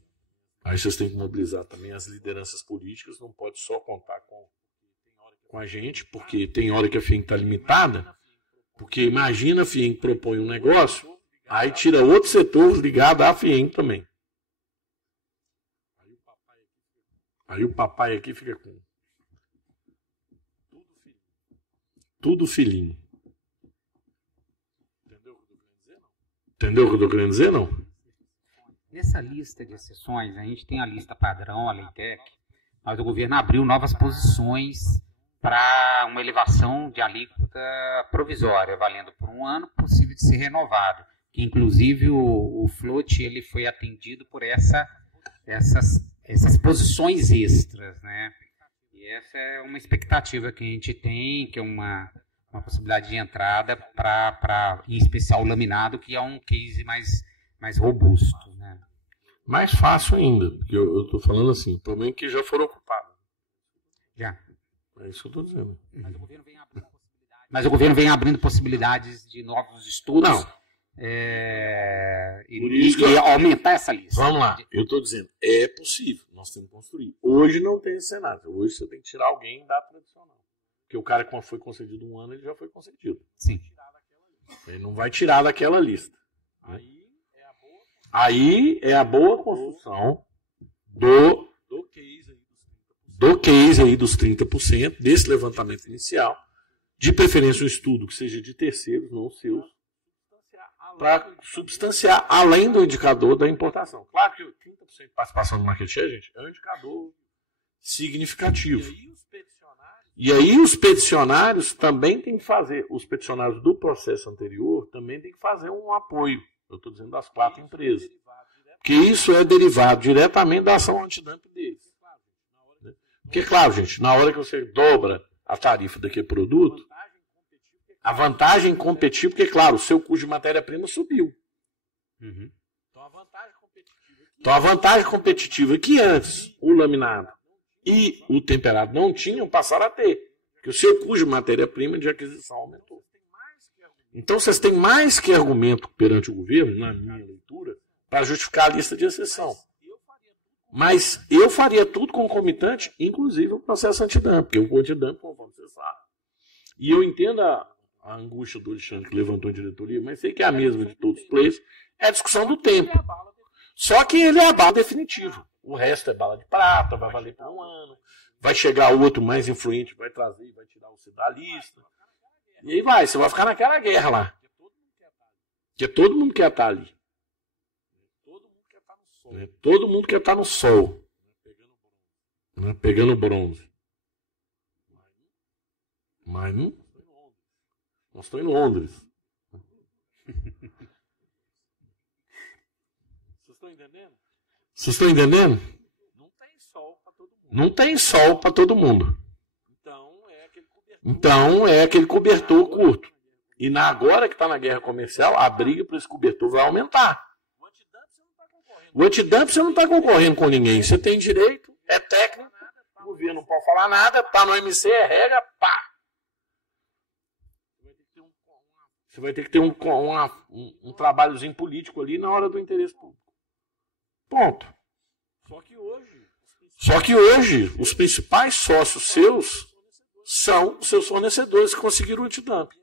Aí vocês têm que mobilizar também as lideranças políticas, não pode só contar com a gente, porque tem hora que a FIENG está limitada, porque imagina a FIENG propõe um negócio, aí tira outro setor ligado à FIENG também. Aí o papai aqui fica com tudo filhinho. Entendeu o que eu estou querendo dizer, não? Nessa lista de exceções, a gente tem a lista padrão, a LEITEC, mas o governo abriu novas posições para uma elevação de alíquota provisória, valendo por 1 ano, possível de ser renovado. Que, inclusive, o float ele foi atendido por essas posições extras. Né? E essa é uma expectativa que a gente tem, que é uma possibilidade de entrada para, em especial, o laminado, que é um case mais robusto. Né? Mais fácil ainda, porque eu estou falando assim, o problema é que já foram ocupados. Já. É isso que eu estou dizendo. Mas o governo vem abrindo possibilidades de novos estudos. Não. E aumentar essa lista. Vamos lá, eu estou dizendo, é possível, nós temos que construir. Hoje não tem esse cenário, hoje você tem que tirar alguém da tradicional. Porque o cara que foi concedido 1 ano, ele já foi concedido. Sim. Ele não vai tirar daquela lista. Aí é a boa construção do case aí dos 30%, desse levantamento inicial, de preferência um estudo que seja de terceiros, não seus, para substanciar além do indicador da importação. Claro que 30% de participação no market share, gente, é um indicador significativo. E aí os peticionários também têm que fazer, os peticionários do processo anterior também têm que fazer um apoio. Eu estou dizendo das 4 empresas. Porque isso é derivado diretamente da ação antidumping deles. Porque, claro, gente, na hora que você dobra a tarifa daquele produto, a vantagem competitiva, porque, claro, o seu custo de matéria-prima subiu. Uhum. Então, a vantagem competitiva que antes o laminado e o temperado não tinham, passaram a ter. Porque o seu custo de matéria-prima de aquisição aumentou. Então, vocês têm mais que argumento perante o governo, na minha leitura, para justificar a lista de exceção. Mas eu faria tudo concomitante, inclusive o processo antidumping, porque o antidumping, conforme você sabe. E eu entendo a angústia do Alexandre que levantou a diretoria, mas sei que é a mesma de todos os players, é a discussão do tempo. Só que ele é a bala definitiva. O resto é bala de prata, vai valer por um ano, vai chegar outro mais influente, vai trazer e vai tirar você da lista. E aí você vai ficar naquela guerra lá. Porque todo mundo quer estar ali. Todo mundo quer estar no sol. Pegando bronze. Mas não. Nós estamos em Londres. Vocês estão entendendo? Não tem sol para todo mundo. Então é aquele cobertor curto. E agora que está na guerra comercial, a briga por esse cobertor vai aumentar. O antidumping você não está concorrendo com ninguém. Você tem direito, é técnico, o governo não pode falar nada, está no MC, é regra, pá. Você vai ter que ter um trabalhozinho político ali na hora do interesse público. Ponto. Só que hoje, os principais sócios seus são os seus fornecedores que conseguiram o antidumping.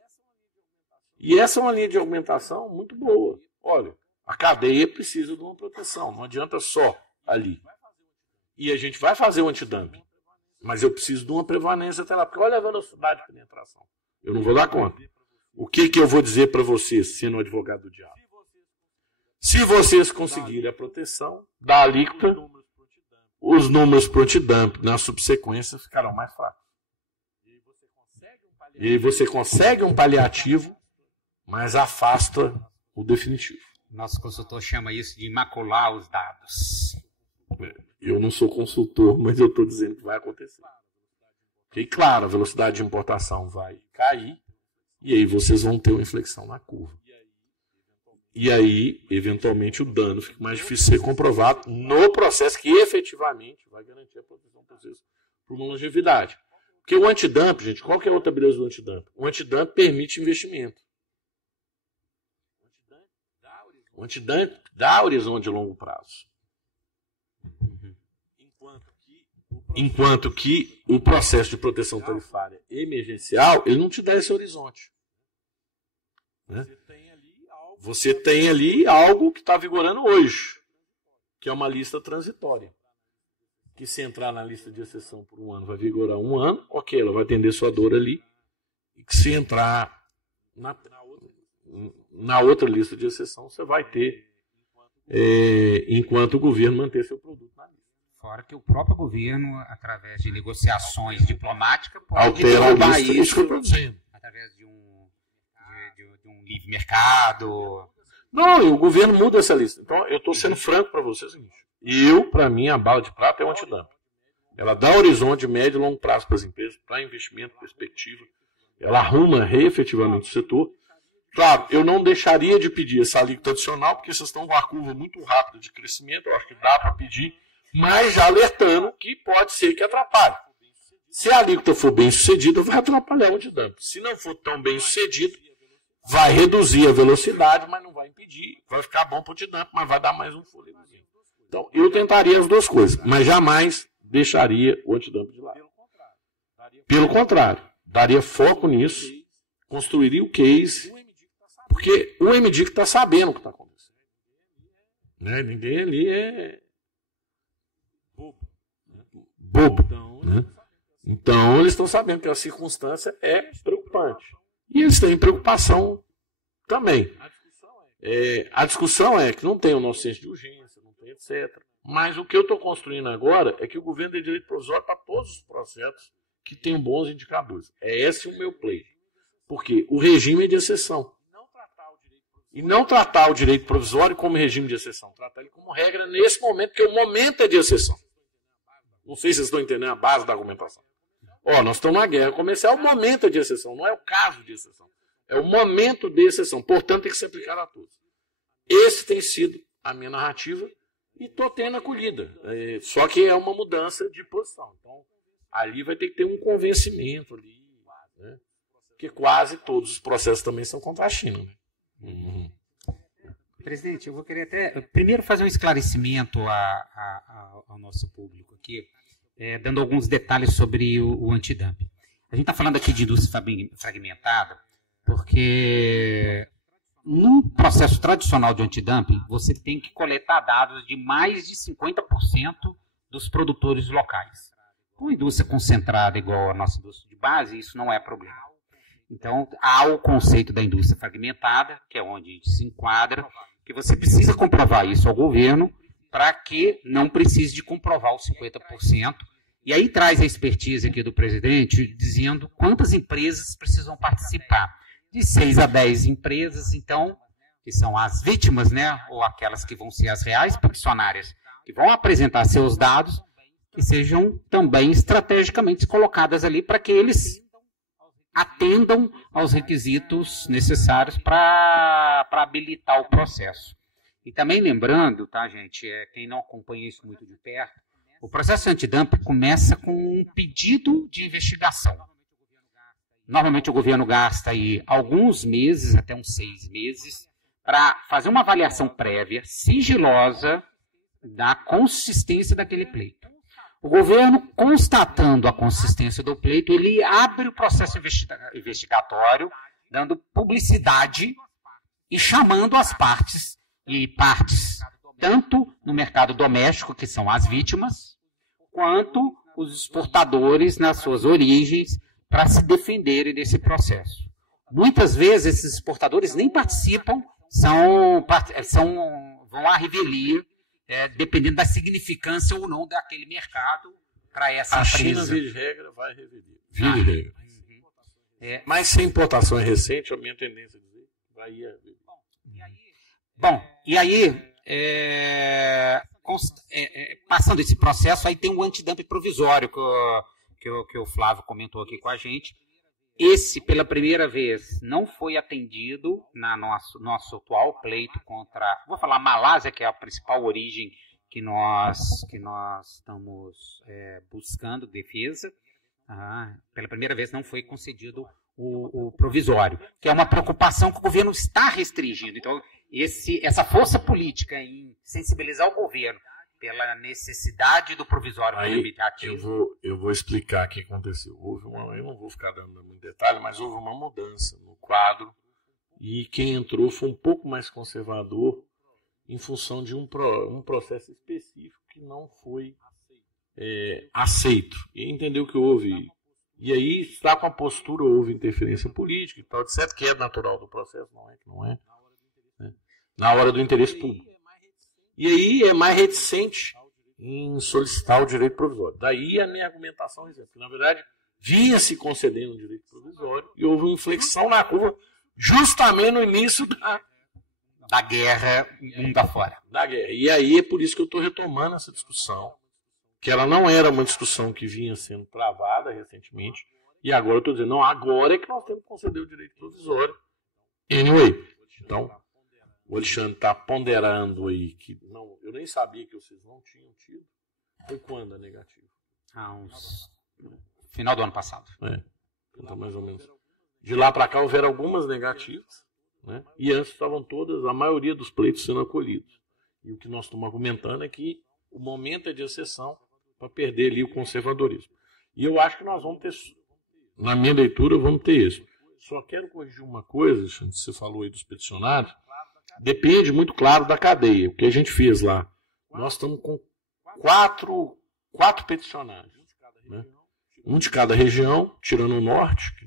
E essa é uma linha de aumentação muito boa. Olha, a cadeia precisa de uma proteção, não adianta só ali. E a gente vai fazer o antidumping, mas eu preciso de uma prevalência até lá, porque olha a velocidade de penetração. Eu não vou dar conta. O que eu vou dizer para vocês, sendo o advogado do diabo? Se vocês conseguirem a proteção da alíquota, os números para o antidumping na subsequência ficarão mais fracos. E aí você consegue um paliativo, mas afasta o definitivo. Nosso consultor chama isso de macular os dados. Eu não sou consultor, mas eu estou dizendo que vai acontecer. Porque, claro, a velocidade de importação vai cair, e aí vocês vão ter uma inflexão na curva. E aí, eventualmente, o dano fica mais difícil de ser comprovado no processo que efetivamente vai garantir a proteção para vocês por uma longevidade. Porque o antidumping, gente, qual que é a outra beleza do antidumping? O antidumping permite investimento. O antidumping dá horizonte de longo prazo. Enquanto que o processo de proteção tarifária emergencial, ele não te dá esse horizonte. Né? Você tem ali algo que está vigorando hoje, que é uma lista transitória. Que se entrar na lista de exceção por um ano, vai vigorar um ano, ok, ela vai atender sua dor ali. E que se entrar na outra lista de exceção, você vai ter, enquanto o governo manter seu produto na lista. Fora que o próprio governo, através de negociações diplomáticas, pode alterar derrubar isso que eu estou dizendo. Através de um livre mercado. Não, e o governo muda essa lista. Então, eu estou sendo franco para vocês. Para mim, a bala de prata é o antidumping. Ela dá horizonte de médio e longo prazo para as empresas, para investimento, perspectiva. Ela arruma efetivamente o setor. Claro, eu não deixaria de pedir essa alíquota adicional, porque vocês estão com uma curva muito rápida de crescimento. Eu acho que dá para pedir, mas já alertando que pode ser que atrapalhe. Se a alíquota for bem sucedida, vai atrapalhar o antidumping. Se não for tão bem sucedido, vai reduzir a velocidade, mas não vai impedir. Vai ficar bom para o antidumping, mas vai dar mais um fôlegozinho. Então, eu tentaria as duas coisas, mas jamais deixaria o antidumping de lado. Pelo contrário, daria foco nisso, construiria o case, porque o MDIC está sabendo o que está acontecendo. Né? Ninguém ali é bobo. Né? Então, eles estão sabendo que a circunstância é preocupante. E eles têm preocupação também. A discussão é que não tem o nosso senso de urgência, não tem etc. Mas o que eu estou construindo agora é que o governo dê direito provisório para todos os processos que tenham bons indicadores. É esse o meu play. Porque o regime é de exceção. E não tratar o direito provisório como regime de exceção. Tratar ele como regra nesse momento, porque o momento é de exceção. Não sei se vocês estão entendendo a base da argumentação. Nós estamos na guerra comercial, o momento é de exceção, não é o caso de exceção. É o momento de exceção, portanto tem que se aplicar a todos. Esse tem sido a minha narrativa e estou tendo acolhida. Só que é uma mudança de posição. Então, ali vai ter que ter um convencimento ali, né? Porque quase todos os processos também são contra a China. Né? Presidente, eu vou querer até primeiro fazer um esclarecimento ao nosso público aqui, dando alguns detalhes sobre o antidumping. A gente está falando aqui de indústria fragmentada, porque no processo tradicional de antidumping, você tem que coletar dados de mais de 50% dos produtores locais. Com indústria concentrada igual a nossa indústria de base, isso não é problema. Então, há o conceito da indústria fragmentada, que é onde a gente se enquadra, que você precisa comprovar isso ao governo para que não precise de comprovar os 50%. E aí traz a expertise aqui do presidente, dizendo quantas empresas precisam participar. De 6 a 10 empresas, então, que são as vítimas, né, ou aquelas que vão ser as reais peticionárias, que vão apresentar seus dados, que sejam também estrategicamente colocadas ali para que eles atendam aos requisitos necessários para habilitar o processo. E também lembrando, tá, gente, quem não acompanha isso muito de perto, o processo antidumping começa com um pedido de investigação. Normalmente o governo gasta aí alguns meses, até uns 6 meses, para fazer uma avaliação prévia, sigilosa, da consistência daquele pleito. O governo, constatando a consistência do pleito, ele abre o processo investigatório, dando publicidade e chamando as partes, tanto no mercado doméstico, que são as vítimas, quanto os exportadores nas suas origens, para se defenderem desse processo. Muitas vezes esses exportadores nem participam, vão à revelia, dependendo da significância ou não daquele mercado para essa empresa. A China, via de regra, vai revelia. Via de regra. Mas se a importação é recente, a minha tendência é dizer vai ir a revelia. Bom, e aí, passando esse processo, aí tem um antidumping provisório que o Flávio comentou aqui com a gente. Esse, pela primeira vez, não foi atendido na nosso atual pleito contra, vou falar Malásia, que é a principal origem que nós estamos buscando defesa. Pela primeira vez não foi concedido o provisório, que é uma preocupação que o governo está restringindo. Então, essa força política em sensibilizar o governo pela necessidade do provisório limitativo. Eu vou explicar o que aconteceu. Eu não vou ficar dando muito detalhe, mas houve uma mudança no quadro e quem entrou foi um pouco mais conservador em função de um processo específico que não foi aceito. E entendeu que houve. E aí está com a postura, houve interferência política e tal, etc., que é natural do processo, não é que não é. Né? Na hora do interesse público. E aí é mais reticente em solicitar o direito provisório. Daí a minha argumentação é que, na verdade, vinha se concedendo o direito provisório e houve uma inflexão na curva justamente no início da guerra mundo afora. Da guerra. E aí é por isso que eu estou retomando essa discussão, que ela não era uma discussão que vinha sendo travada recentemente, e agora eu estou dizendo, não, agora é que nós temos que conceder o direito provisório. Anyway, então, o Alexandre está ponderando aí que não, eu nem sabia que vocês não tinham tido. Foi quando a negativa? Final do ano passado. Então, mais ou menos. De lá para cá houveram algumas negativas, né? E antes estavam todas, a maioria dos pleitos sendo acolhidos. E o que nós estamos argumentando é que o momento é de exceção para perder ali o conservadorismo. E eu acho que nós vamos ter, na minha leitura, vamos ter isso. Só quero corrigir uma coisa, Alexandre, você falou aí dos peticionários. Depende muito, claro, da cadeia. O que a gente fez lá. Nós estamos com quatro peticionários. Né? Um de cada região, tirando o norte, que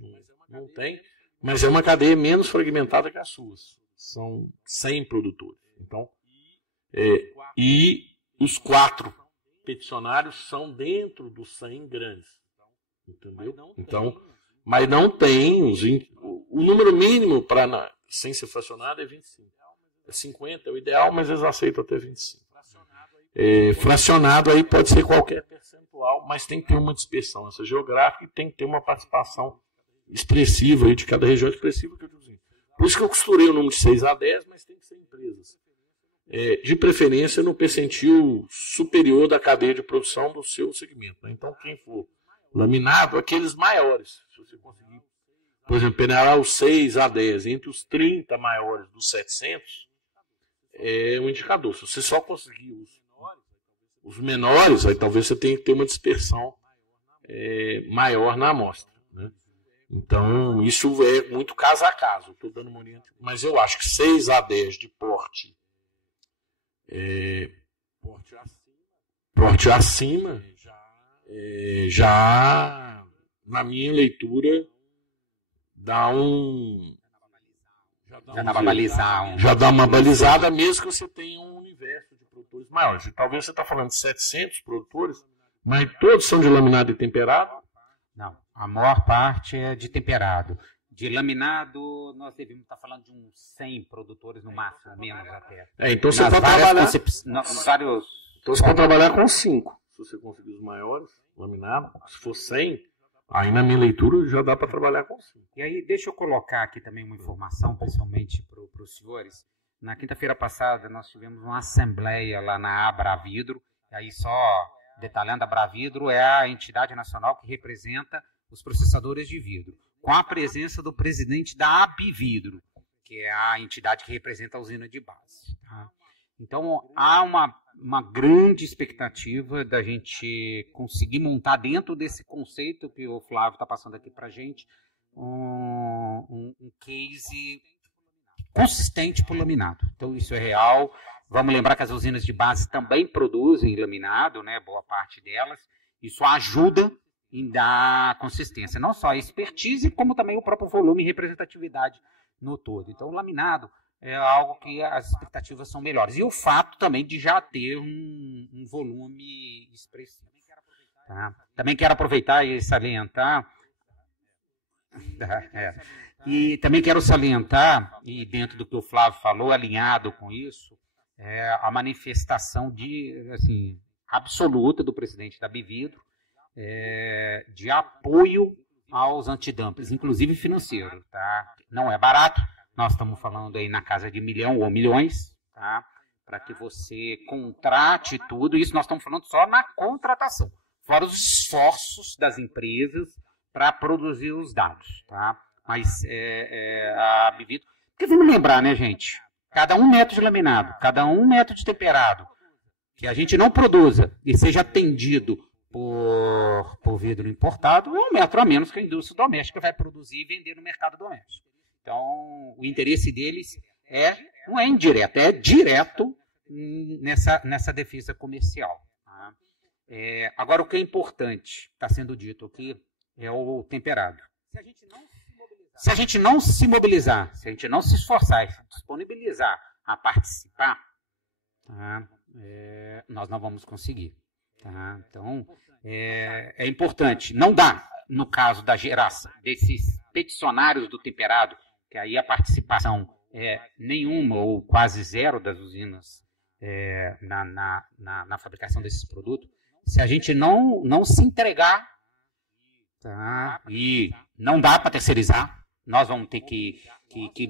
não tem, mas é uma cadeia menos fragmentada que as suas. São 100 produtores. Então, e os 4 peticionários são dentro dos 100 grandes. Entendeu? Então, mas não tem o número mínimo para sem ser fracionado é 25. 50 é o ideal, mas eles aceitam até 25. Fracionado aí pode ser qualquer percentual, mas tem que ter uma dispersão essa geográfica e tem que ter uma participação expressiva aí de cada região expressiva que eu digo assim. Por isso que eu costurei o número de 6 a 10, mas tem que ser empresas. De preferência no percentil superior da cadeia de produção do seu segmento. Né? Então, quem for laminado, aqueles maiores, se você conseguir, por exemplo, peneirar os 6 a 10 entre os 30 maiores dos 700, é um indicador. Se você só conseguir os menores, aí talvez você tenha que ter uma dispersão maior na amostra, né? Então, isso é muito caso a caso. Estou dando uma orientação. Mas eu acho que 6 a 10 de porte acima, já, na minha leitura, já dá uma balizada, mesmo que você tenha um universo de produtores maiores. Talvez você está falando de 700 produtores, mas todos são de laminado e temperado? Não, a maior parte é de temperado. De laminado, nós devemos estar falando de uns 100 produtores no máximo, menos até. Então você pode trabalhar. Então você pode trabalhar com 5. Se você conseguir os maiores, laminado, se for 100, aí na minha leitura já dá para trabalhar com 5. E aí, deixa eu colocar aqui também uma informação, principalmente para os senhores. Na quinta-feira passada, nós tivemos uma assembleia lá na Abravidro. E aí, só detalhando, a Abravidro é a entidade nacional que representa os processadores de vidro, com a presença do presidente da Abividro, que é a entidade que representa a usina de base. Tá? Então, há uma grande expectativa da gente conseguir montar dentro desse conceito que o Flávio está passando aqui para a gente, um case consistente para o laminado. Então, isso é real. Vamos lembrar que as usinas de base também produzem laminado, né, boa parte delas. Isso ajuda em dar consistência, não só a expertise, como também o próprio volume e representatividade no todo. Então, o laminado é algo que as expectativas são melhores. E o fato também de já ter um volume expressivo. Tá? Também quero aproveitar e salientar... E também quero salientar, e dentro do que o Flávio falou, alinhado com isso, a manifestação absoluta do presidente da Bividro, de apoio aos antidumpings, inclusive financeiro. Tá? Não é barato, nós estamos falando aí na casa de 1 milhão ou milhões, tá? Para que você contrate tudo, isso nós estamos falando só na contratação, fora os esforços das empresas para produzir os dados. Tá? Mas a Bividro... Porque vamos lembrar, né, gente? Cada 1 metro de laminado, cada 1 metro de temperado, que a gente não produza e seja atendido por vidro importado, é 1 metro a menos que a indústria doméstica vai produzir e vender no mercado doméstico. Então, o interesse deles não é indireto, é direto nessa defesa comercial. Tá? Agora, o que é importante, está sendo dito aqui, é o temperado. Se a gente não se mobilizar, se a gente não se esforçar e se disponibilizar a participar, tá? Nós não vamos conseguir. Tá? Então, é importante. Não dá, no caso da geração desses peticionários do temperado, que aí a participação é nenhuma ou quase zero das usinas na fabricação desses produtos, se a gente não se entregar, tá? E não dá para terceirizar, nós vamos ter que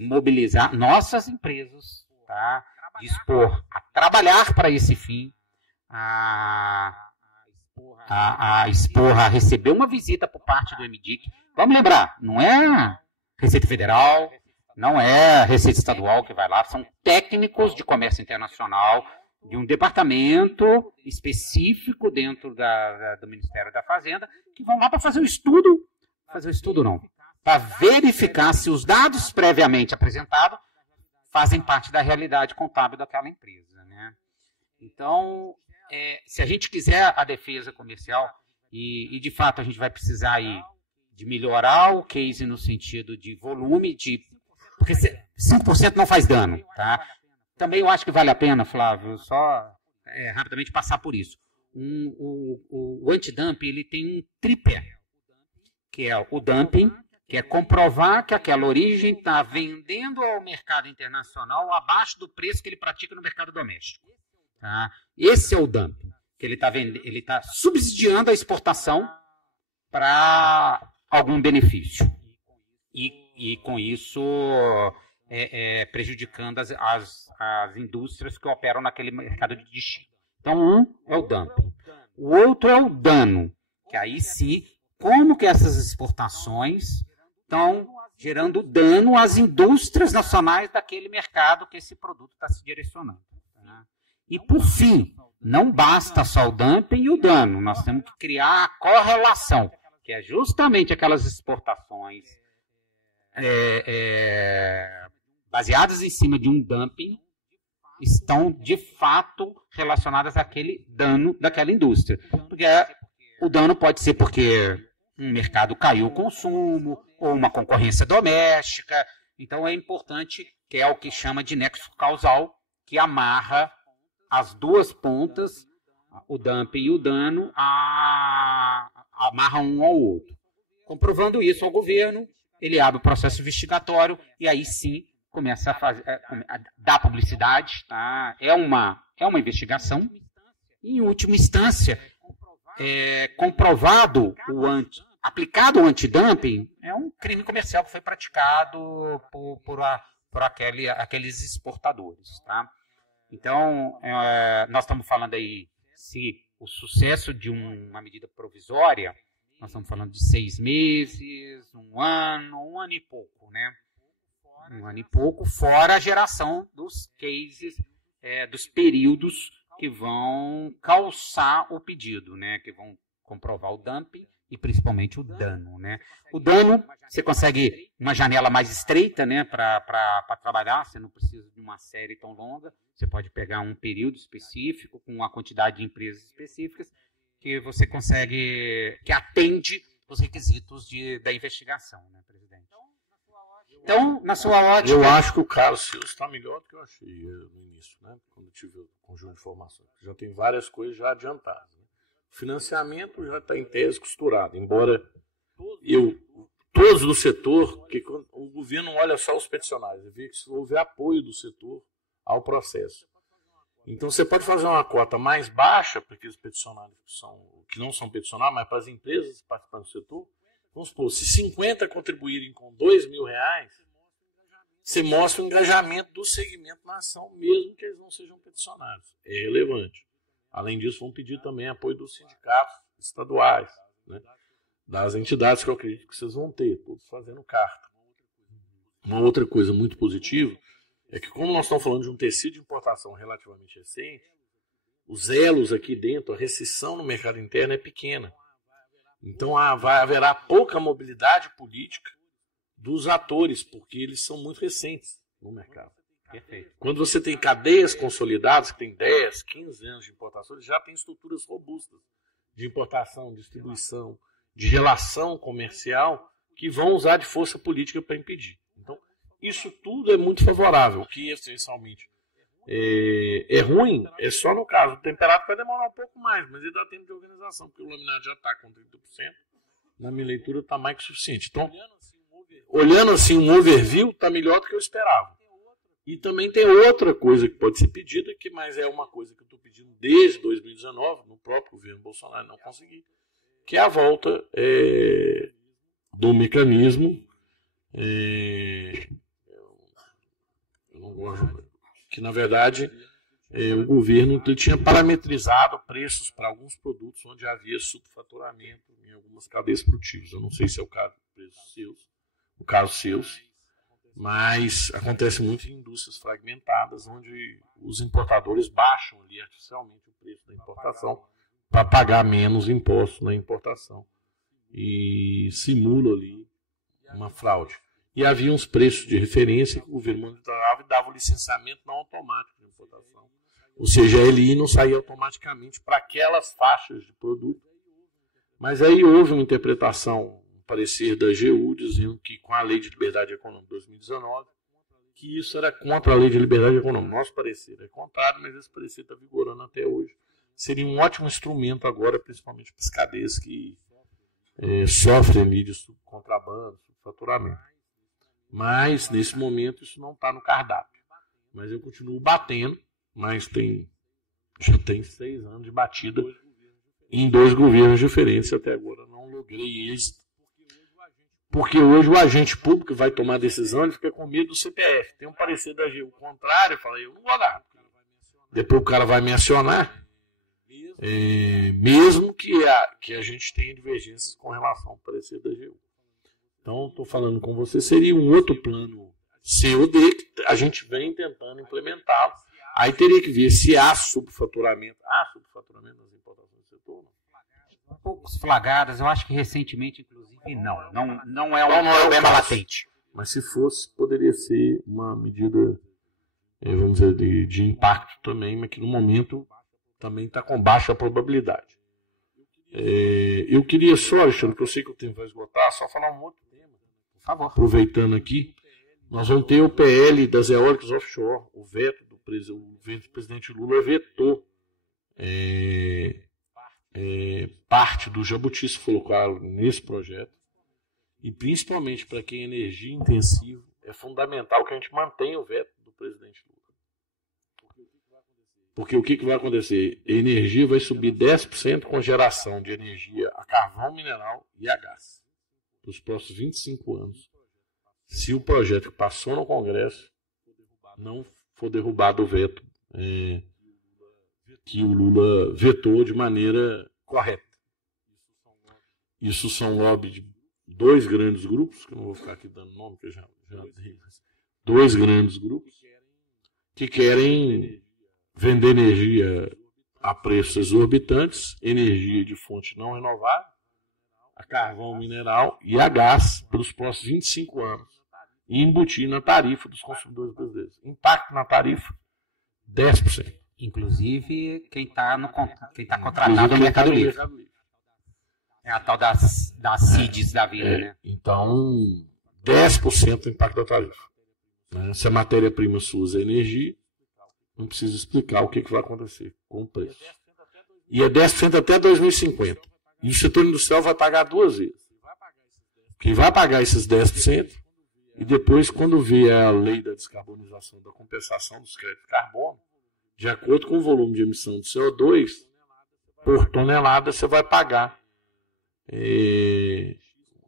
mobilizar nossas empresas, tá? Dispor a trabalhar para esse fim, a receber uma visita por parte do MDIC. Vamos lembrar, não é Receita Federal, não é Receita Estadual que vai lá, são técnicos de comércio internacional de um departamento específico dentro do Ministério da Fazenda, que vão lá para fazer o estudo, para verificar se os dados previamente apresentados fazem parte da realidade contábil daquela empresa. Né? Então, se a gente quiser a defesa comercial, e de fato a gente vai precisar aí de melhorar o case no sentido de volume, porque 5% não faz dano. Tá? Também eu acho que vale a pena, Flávio, só rapidamente passar por isso. O antidumping ele tem um tripé, que é o dumping, que é comprovar que aquela origem está vendendo ao mercado internacional abaixo do preço que ele pratica no mercado doméstico. Tá? Esse é o dumping, que ele está subsidiando a exportação para algum benefício. E com isso prejudicando as indústrias que operam naquele mercado de destino. Então, um é o dumping. O outro é o dano, que aí sim, como que essas exportações estão gerando dano às indústrias nacionais daquele mercado que esse produto está se direcionando. Tá? E, por fim, não basta só o dumping e o dano, nós temos que criar a correlação, que é justamente aquelas exportações baseadas em cima de um dumping, estão, de fato, relacionadas àquele dano daquela indústria. Porque o dano pode ser porque um mercado caiu o consumo, ou uma concorrência doméstica. Então, é importante, que é o que chama de nexo causal, que amarra as duas pontas, o dumping e o dano, amarram um ao outro. Comprovando isso ao governo, ele abre o processo investigatório e aí sim começa a dar publicidade. Tá? É uma investigação. Em última instância, comprovado aplicado o antidumping, é um crime comercial que foi praticado por aqueles exportadores. Tá? Então, nós estamos falando aí, se o sucesso de uma medida provisória, nós estamos falando de 6 meses, um ano e pouco, né? Um ano e pouco, fora a geração dos cases, dos períodos que vão calçar o pedido, né? Que vão comprovar o dumping e principalmente o dano, né? O dano, você consegue uma janela mais estreita, né, para trabalhar, você não precisa de uma série tão longa, você pode pegar um período específico, com uma quantidade de empresas específicas, que você consegue, que atende os requisitos da investigação, né, presidente? Então, na sua ótica... Eu acho que o Carlos Silva está melhor do que eu achei no início, né, quando eu tive o conjunto de informações. Já tem várias coisas já adiantadas. O financiamento já está em tese costurado, embora todos do setor, que o governo não olha só os peticionários, ele vê que houve apoio do setor ao processo. Então você pode fazer uma cota mais baixa para aqueles peticionários que não são peticionários, mas para as empresas participantes do setor. Vamos supor, se 50 contribuírem com R$2.000, você mostra o engajamento do segmento na ação, mesmo que eles não sejam peticionários. É relevante. Além disso, vão pedir também apoio dos sindicatos estaduais, né, das entidades que eu acredito que vocês vão ter, todos fazendo carta. Uma outra coisa muito positiva é que, como nós estamos falando de um tecido de importação relativamente recente, os elos aqui dentro, a restrição no mercado interno é pequena. Então haverá pouca mobilidade política dos atores, porque eles são muito recentes no mercado. Perfeito. Quando você tem cadeias consolidadas, que tem 10, 15 anos de importação, eles já tem estruturas robustas de importação, distribuição, de relação comercial, que vão usar de força política para impedir. Então, isso tudo é muito favorável. O que, essencialmente, é ruim é só no caso do temperado, que vai demorar um pouco mais, mas ele dá tempo de organização, porque o laminado já está com 30%, na minha leitura está mais que suficiente. Então, olhando assim um overview, está melhor do que eu esperava. E também tem outra coisa que pode ser pedida, mas é uma coisa que eu estou pedindo desde 2019, no próprio governo Bolsonaro não consegui, que é a volta do mecanismo, eu não gosto, que na verdade o governo tinha parametrizado preços para alguns produtos onde havia subfaturamento em algumas cadeias produtivas. Eu não sei se é o caso seus, mas acontece muito em indústrias fragmentadas, onde os importadores baixam ali artificialmente o preço da importação para pagar menos impostos na importação e simulam ali uma fraude. E havia uns preços de referência que o governo monitorava e dava o licenciamento não automático de importação. Ou seja, a LI não saía automaticamente para aquelas faixas de produto. Mas aí houve uma interpretação, um parecer da AGU, dizendo que com a Lei de Liberdade Econômica de 2019, que isso era contra a Lei de Liberdade Econômica. Nosso parecer é contrário, mas esse parecer está vigorando até hoje. Seria um ótimo instrumento agora, principalmente para as cadeias que sofrem ali de contrabando, subfaturamento. Mas, nesse momento, isso não está no cardápio. Mas eu continuo batendo, mas já tem 6 anos de batida em 2 governos diferentes. Até agora não logrei êxito. Porque hoje o agente público vai tomar decisão, ele fica com medo do CPF. Tem um parecer da AGU contrário, eu falei, eu não vou dar. Depois o cara vai me acionar, mesmo que a gente tenha divergências com relação ao parecer da AGU. Então, estou falando com você, seria um outro plano COD que a gente vem tentando implementá-lo. Aí teria que ver se há subfaturamento. Há subfaturamento nas importações do setor? Poucos flagrados, eu acho que recentemente, inclusive, não é um problema latente. Mas se fosse, poderia ser uma medida, vamos dizer, de impacto também, mas que no momento também está com baixa probabilidade. Eu queria só, Alexandre, que eu sei que o tempo vai esgotar, só falar um outro tema. Por favor. Aproveitando aqui, nós vamos ter o PL das eólicas offshore, o veto do presidente Lula vetou parte do jabuti colocado nesse projeto, e principalmente para quem é energia intensiva, é fundamental que a gente mantenha o veto do presidente Lula. Porque o que vai acontecer? A energia vai subir 10% com geração de energia a carvão mineral e a gás nos próximos 25 anos. Se o projeto que passou no Congresso não for derrubado o veto que o Lula vetou de maneira correta. Isso são lobby de dois grandes grupos, que eu não vou ficar aqui dando nome, porque já dei, dois grandes grupos que querem vender energia a preços exorbitantes, energia de fonte não renovável, a carvão mineral e a gás pelos próximos 25 anos e embutir na tarifa dos consumidores brasileiros. Impacto na tarifa, 10%. Inclusive, quem está contratado no Mercado Livre. É a tal das CIDs da vida, né? Então, 10% do impacto da tarifa. Né? Se a matéria-prima sua usa energia, não precisa explicar o que vai acontecer com o preço. E é 10% até 2050. E o setor industrial vai pagar duas vezes. Quem vai pagar esses 10%, e depois, quando vier a lei da descarbonização, da compensação dos créditos de carbono, de acordo com o volume de emissão de CO2, por tonelada você vai pagar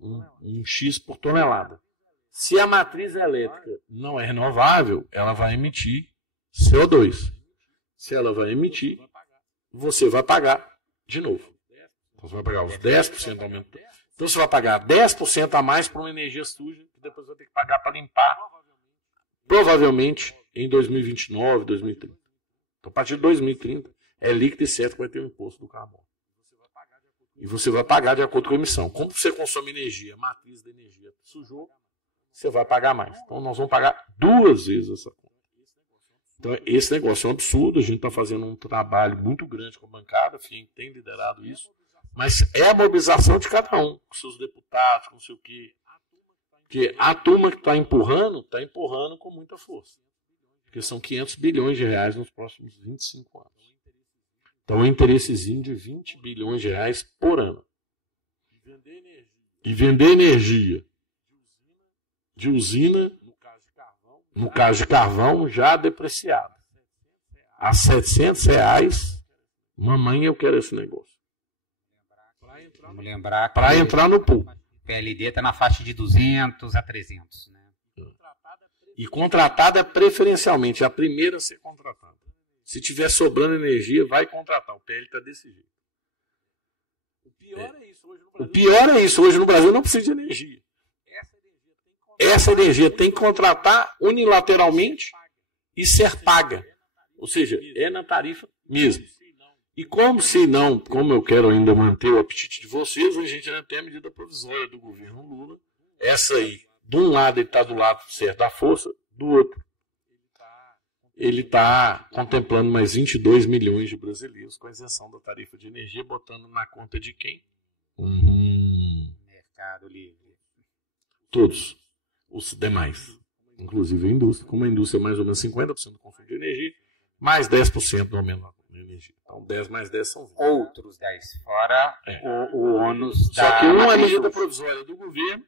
um X por tonelada. Se a matriz elétrica não é renovável, ela vai emitir CO2. Se ela vai emitir, você vai pagar de novo. Então você vai pagar os 10% de aumento. Então você vai pagar 10% a mais para uma energia suja, que depois vai ter que pagar para limpar, provavelmente em 2029, 2030. Então, a partir de 2030, é líquido e certo que vai ter o imposto do carbono. E você vai pagar de acordo com a emissão. Como você consome energia, a matriz da energia sujou, você vai pagar mais. Então, nós vamos pagar duas vezes essa conta. Então, esse negócio é um absurdo. A gente está fazendo um trabalho muito grande com a bancada, a FIEM tem liderado isso. Mas é a mobilização de cada um, com seus deputados, com sei o quê. Porque a turma que está empurrando com muita força. Porque são 500 bilhões de reais nos próximos 25 anos. Então, é um interessezinho de 20 bilhões de reais por ano. E vender energia de usina, no caso de carvão, já depreciada. A R$700, mamãe, eu quero esse negócio. Vamos lembrar que para entrar no pool. O PLD está na faixa de 200 a 300. Né? E contratada preferencialmente, a primeira a ser contratada. Se tiver sobrando energia, vai contratar. O PL está desse jeito. O pior é isso. Hoje no Brasil não precisa de energia. Essa energia tem que contratar unilateralmente e ser paga. Ou seja, é na tarifa mesmo. E como eu quero ainda manter o apetite de vocês, a gente ainda tem a medida provisória do governo Lula. Essa aí, de um lado ele está do lado certo da força, do outro ele está contemplando mais 22 milhões de brasileiros com a isenção da tarifa de energia, botando na conta de quem? Mercado Livre. Todos os demais, inclusive a indústria. Como a indústria é mais ou menos 50% do consumo de energia, mais 10% do aumento da energia. Então 10 mais 10 são 20. Outros 10, fora o ônus da... Só que uma é medida provisória do governo,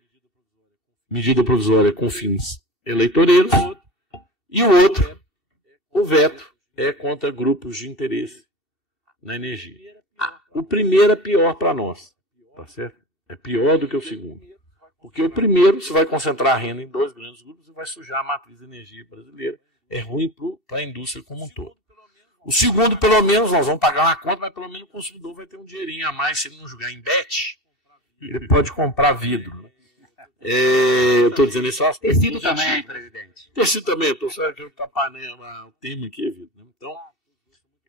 medida provisória com fins eleitoreiros, e o outro, o veto, é contra grupos de interesse na energia. O primeiro é pior para nós, tá certo? É pior do que o segundo. Porque o primeiro, você vai concentrar a renda em dois grandes grupos e vai sujar a matriz de energia brasileira. É ruim para a indústria como um todo. O segundo, pelo menos, nós vamos pagar uma conta, mas pelo menos o consumidor vai ter um dinheirinho a mais. Se ele não jogar em bet, ele pode comprar vidro. Eu estou dizendo isso. Tecido também, presidente. Tecido também, eu estou só aqui o tema aqui, viu? Então,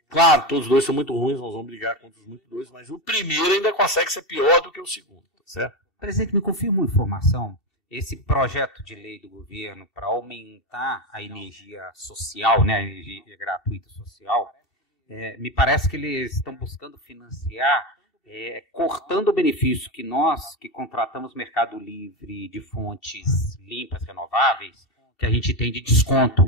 claro, todos os dois são muito ruins, nós vamos brigar contra os muito dois, mas o primeiro ainda consegue ser pior do que o segundo, tá certo? Presidente, me confirma uma informação. Esse projeto de lei do governo para aumentar a energia social, né, a energia gratuita social, me parece que eles estão buscando financiar, cortando o benefício que nós, que contratamos Mercado Livre de fontes limpas, renováveis, que a gente tem de desconto,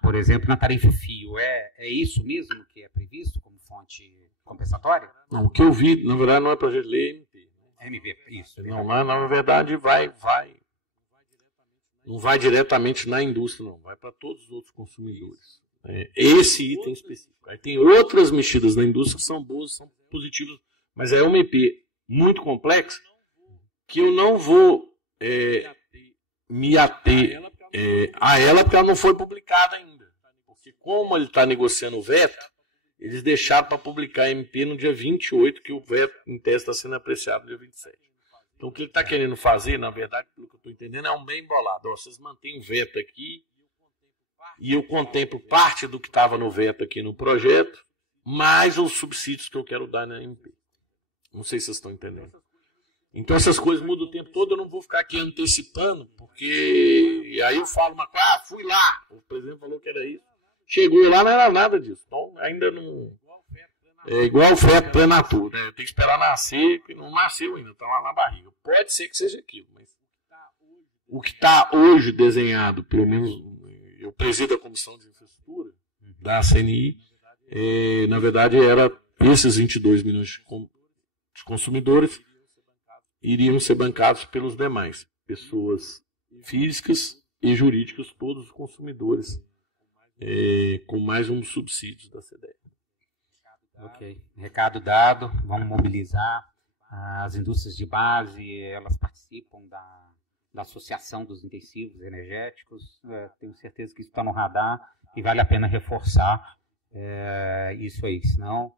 por exemplo, na tarifa fio. É isso mesmo que é previsto como fonte compensatória? Não, o que eu vi, na verdade, não é projeto de lei, MP, isso. Não, na verdade, não vai diretamente na indústria, não. Vai para todos os outros consumidores. Esse item específico. Aí tem outras mexidas na indústria que são boas, são positivas, mas é uma MP muito complexa que eu não vou me ater a ela porque ela não foi publicada ainda. Porque como ele está negociando o veto, eles deixaram para publicar a MP no dia 28, que o veto em tese está sendo apreciado no dia 27. Então, o que ele está querendo fazer, na verdade, pelo que eu estou entendendo, é um bem bolado. Vocês mantêm o veto aqui e eu contemplo parte do que estava no veto aqui no projeto, mais os subsídios que eu quero dar na MP. Não sei se vocês estão entendendo. Então, essas coisas mudam o tempo todo, eu não vou ficar aqui antecipando, porque e aí eu falo uma coisa, fui lá, o presidente falou que era isso. Chegou lá, não era nada disso. Então, ainda não... É igual o feto pré-natur, né? Eu tenho que esperar nascer, que não nasceu ainda, está lá na barriga. Pode ser que seja aquilo, mas o que está hoje desenhado, pelo menos eu presido a Comissão de Infraestrutura da CNI, na verdade era esses 22 milhões de consumidores iriam ser bancados pelos demais, pessoas físicas e jurídicas, todos os consumidores, com mais um dos subsídios da CDE. Ok, recado dado, vamos mobilizar as indústrias de base, elas participam da Associação dos Intensivos Energéticos, tenho certeza que isso está no radar e vale a pena reforçar isso aí, senão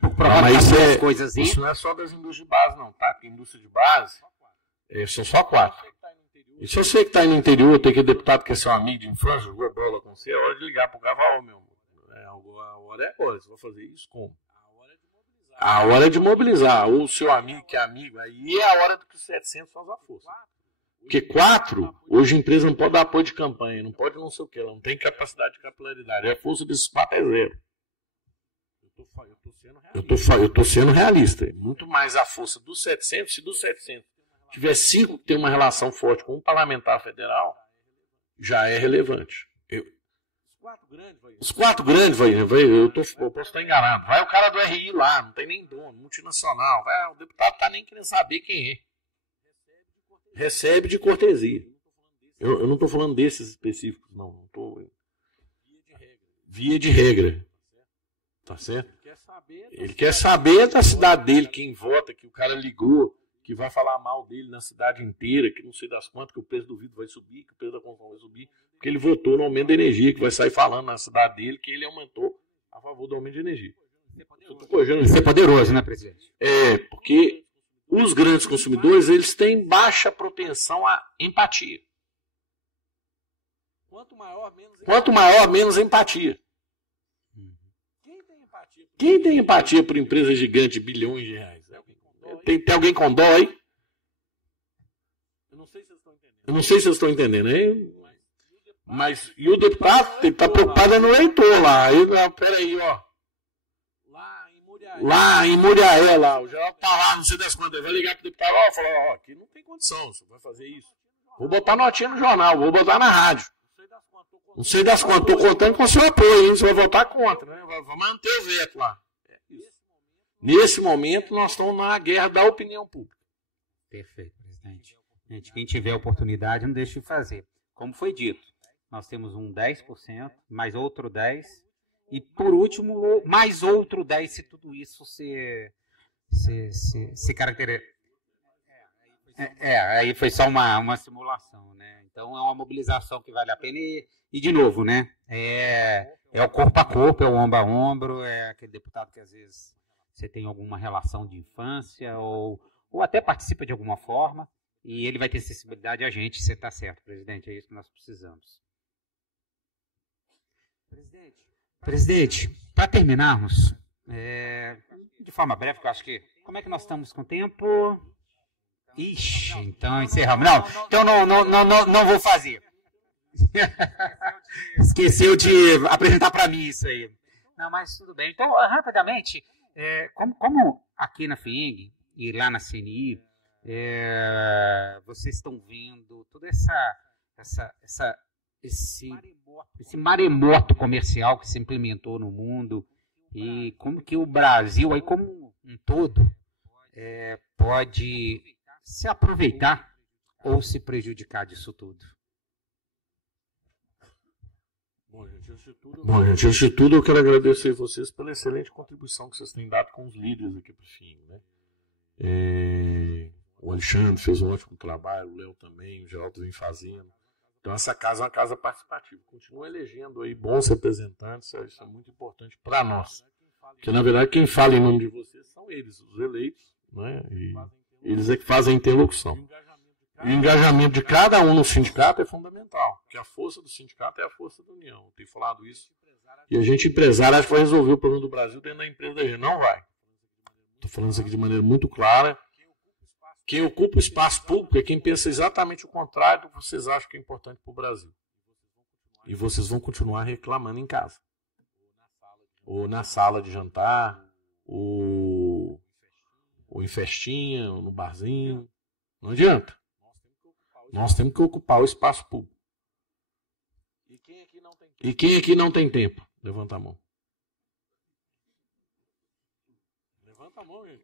por provocação das coisas. Isso não é só das indústrias de base não, tá? Porque indústria de base são só 4. E se você que está aí no interior, tem aquele deputado que é seu amigo de infância, jogou bola com você, é hora de ligar para o Cavalo, meu amor. A hora é agora. Você vai fazer isso como? A hora é de mobilizar. Ou o seu amigo que é amigo. Aí é a hora que os 700 faz a força. Porque 4, hoje a empresa não pode dar apoio de campanha, não pode não sei o que, ela não tem capacidade de capilaridade. A força desses 4 é 0. Eu estou sendo realista. Muito mais a força dos 700. Se dos 700 tiver 5 que tem uma relação forte com um parlamentar federal, já é relevante. Os 4 grandes, eu posso estar enganado. Vai o cara do RI lá, não tem nem dono, multinacional. O deputado está nem querendo saber quem é. Recebe de cortesia. Eu não estou falando desses específicos, não. Via de regra. Tá certo? Ele quer saber da cidade dele, quem vota, que o cara ligou, que vai falar mal dele na cidade inteira, que não sei das quantas, que o preço do vidro vai subir, que o preço da construção vai subir, porque ele votou no aumento da energia, que vai sair falando na cidade dele que ele aumentou a favor do aumento de energia. Isso é poderoso, né, presidente? Porque os grandes consumidores, eles têm baixa propensão à empatia. Quanto maior, menos empatia. Quem tem empatia por empresa gigante de bilhões de reais? Tem alguém com dó aí? Eu não sei se vocês estão entendendo, hein? Mas, e o deputado está preocupado no eleitor lá. Peraí, ó. Lá em Muriaé, lá, o geral tá lá, não sei das quantas. Vai ligar pro deputado, falar, aqui não tem condição, você vai fazer isso. Vou botar notinha no jornal, vou botar na rádio. Não sei das quantas, tô contando com seu apoio, hein? Você vai votar contra, né? Vai manter o veto lá. Nesse momento, nós estamos na guerra da opinião pública. Perfeito, presidente. Gente, quem tiver oportunidade, não deixe de fazer. Como foi dito, nós temos um 10%, mais outro 10%, e por último, mais outro 10% se tudo isso se caracteriza. Aí foi só uma simulação, né? Então é uma mobilização que vale a pena e de novo, né? É o corpo a corpo, é o ombro a ombro, é aquele deputado que às vezes você tem alguma relação de infância ou até participa de alguma forma e ele vai ter sensibilidade a gente. Você está certo, presidente, é isso que nós precisamos. Presidente, para terminarmos, de forma breve, que eu acho que... Como é que nós estamos com o tempo? Ixi, então encerramos. Não, então não vou fazer. Esqueceu de apresentar para mim isso aí. Não, mas tudo bem. Então, rapidamente, como aqui na FIENG e lá na CNI, vocês estão vendo todo esse maremoto comercial que se implementou no mundo e como que o Brasil, aí como um todo, pode se aproveitar ou se prejudicar disso tudo? Bom, gente, antes de tudo, eu quero agradecer a vocês pela excelente contribuição que vocês têm dado com os líderes aqui para o FIENG, né? O Alexandre fez um ótimo trabalho, o Léo também, o Geraldo vem fazendo. Então, essa casa é uma casa participativa. Continua elegendo aí bons representantes, isso é muito importante para nós. Porque, na verdade, quem fala em nome de vocês são eles, os eleitos, né? E eles é que fazem a interlocução. E o engajamento de cada um no sindicato é fundamental, porque a força do sindicato é a força da união. Eu tenho falado isso. E a gente, empresário, acha que vai resolver o problema do Brasil dentro da empresa da gente. Não vai. Estou falando isso aqui de maneira muito clara. Quem ocupa o espaço público é quem pensa exatamente o contrário do que vocês acham que é importante para o Brasil. E vocês vão continuar reclamando em casa. Ou na sala de jantar, ou em festinha, ou no barzinho. Não adianta. Nós temos que ocupar o espaço público. E quem aqui não tem tempo? Levanta a mão.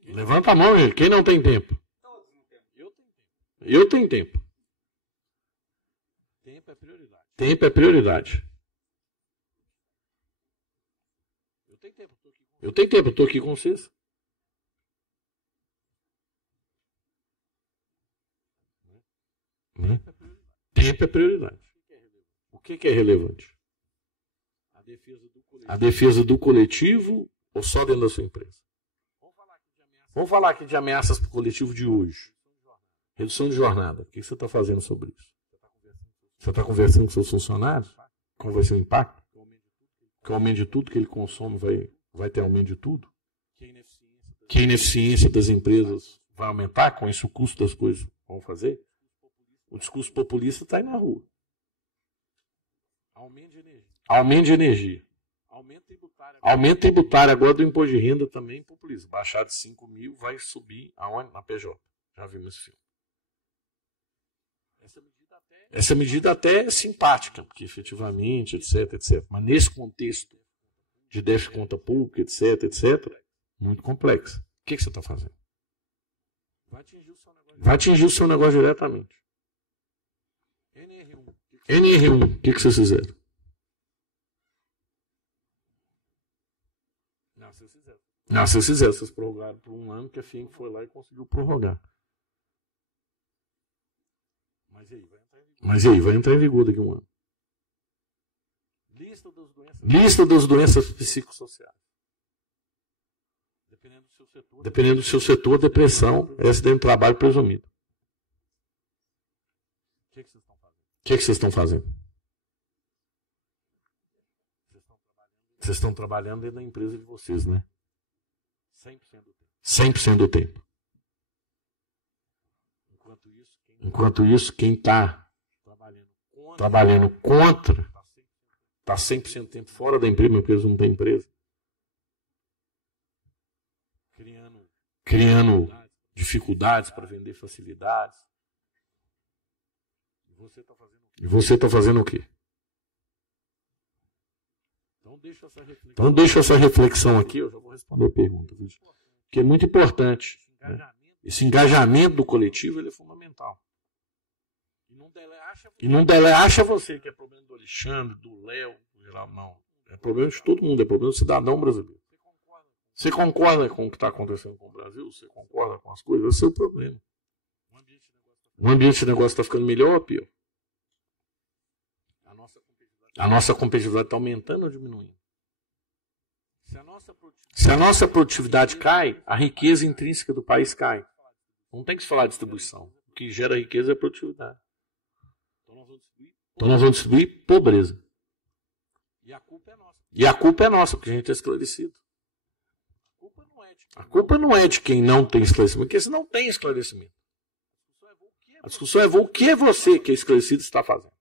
Levanta a mão, gente. Quem não tem tempo? Eu tenho tempo. Tempo é prioridade. Tempo é prioridade. Eu tenho tempo, eu estou aqui com vocês. Tempo é prioridade. O que é relevante? A defesa do coletivo ou só dentro da sua empresa? Vamos falar aqui de ameaças para o coletivo de hoje. Redução de jornada. O que você está fazendo sobre isso? Você está conversando com seus funcionários? Qual vai ser o impacto? Que o aumento de tudo que ele consome vai ter aumento de tudo? Que a ineficiência das empresas vai aumentar? Com isso o custo das coisas vão fazer? O discurso populista está aí na rua. Aumento de energia. Aumento tributário agora do imposto de renda também populismo. Baixar de 5 mil vai subir aonde? Na PJ. Já vimos esse filme. Essa medida até é simpática, porque efetivamente, etc. Mas nesse contexto de déficit de conta pública, etc., muito complexo. O que você está fazendo? Vai atingir o seu negócio diretamente. NR1, o que vocês fizeram? Não, vocês fizeram. Vocês prorrogaram por um ano, que a FIENG foi lá e conseguiu prorrogar. Mas e aí, vai entrar em vigor daqui a um ano. Lista das doenças psicossociais. Dependendo do seu setor, depressão, acidente de trabalho presumido. O que vocês estão fazendo? Vocês estão trabalhando dentro da empresa de vocês, né? 100% do tempo. Enquanto isso, quem está trabalhando contra, está 100% do tempo fora da empresa, a empresa não tem empresa. Criando dificuldades para vender facilidades. E você está fazendo o quê? Então deixa essa reflexão aqui, eu já vou responder a pergunta. Que é muito importante. Né? Esse engajamento do coletivo ele é fundamental. E não acha você que é problema do Alexandre, do Léo, do Geraldo, não. É problema de todo mundo, é problema do cidadão brasileiro. Você concorda com o que está acontecendo com o Brasil? Você concorda com as coisas? Esse é o problema. O ambiente de negócio está ficando melhor ou pior? A nossa competitividade está aumentando ou diminuindo? Se a nossa produtividade cai, a riqueza intrínseca do país cai. Não tem que se falar de distribuição. O que gera riqueza é produtividade. Então nós vamos distribuir pobreza. E a culpa é nossa, porque a gente é esclarecido. A culpa não é de quem não tem esclarecimento, porque você não tem esclarecimento. A discussão é o que você, que é esclarecido, está fazendo.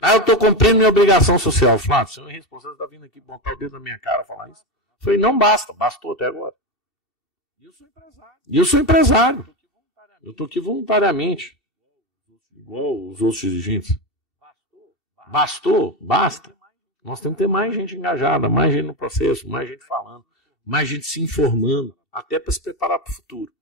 Eu estou cumprindo minha obrigação social. Flávio, você é irresponsável, está vindo aqui botar o dedo na minha cara e falar isso. Eu falei, não basta, bastou até agora. E eu sou empresário. Eu estou aqui voluntariamente. Igual os outros dirigentes. Bastou, basta. Nós temos que ter mais gente engajada, mais gente no processo, mais gente falando, mais gente se informando, até para se preparar para o futuro.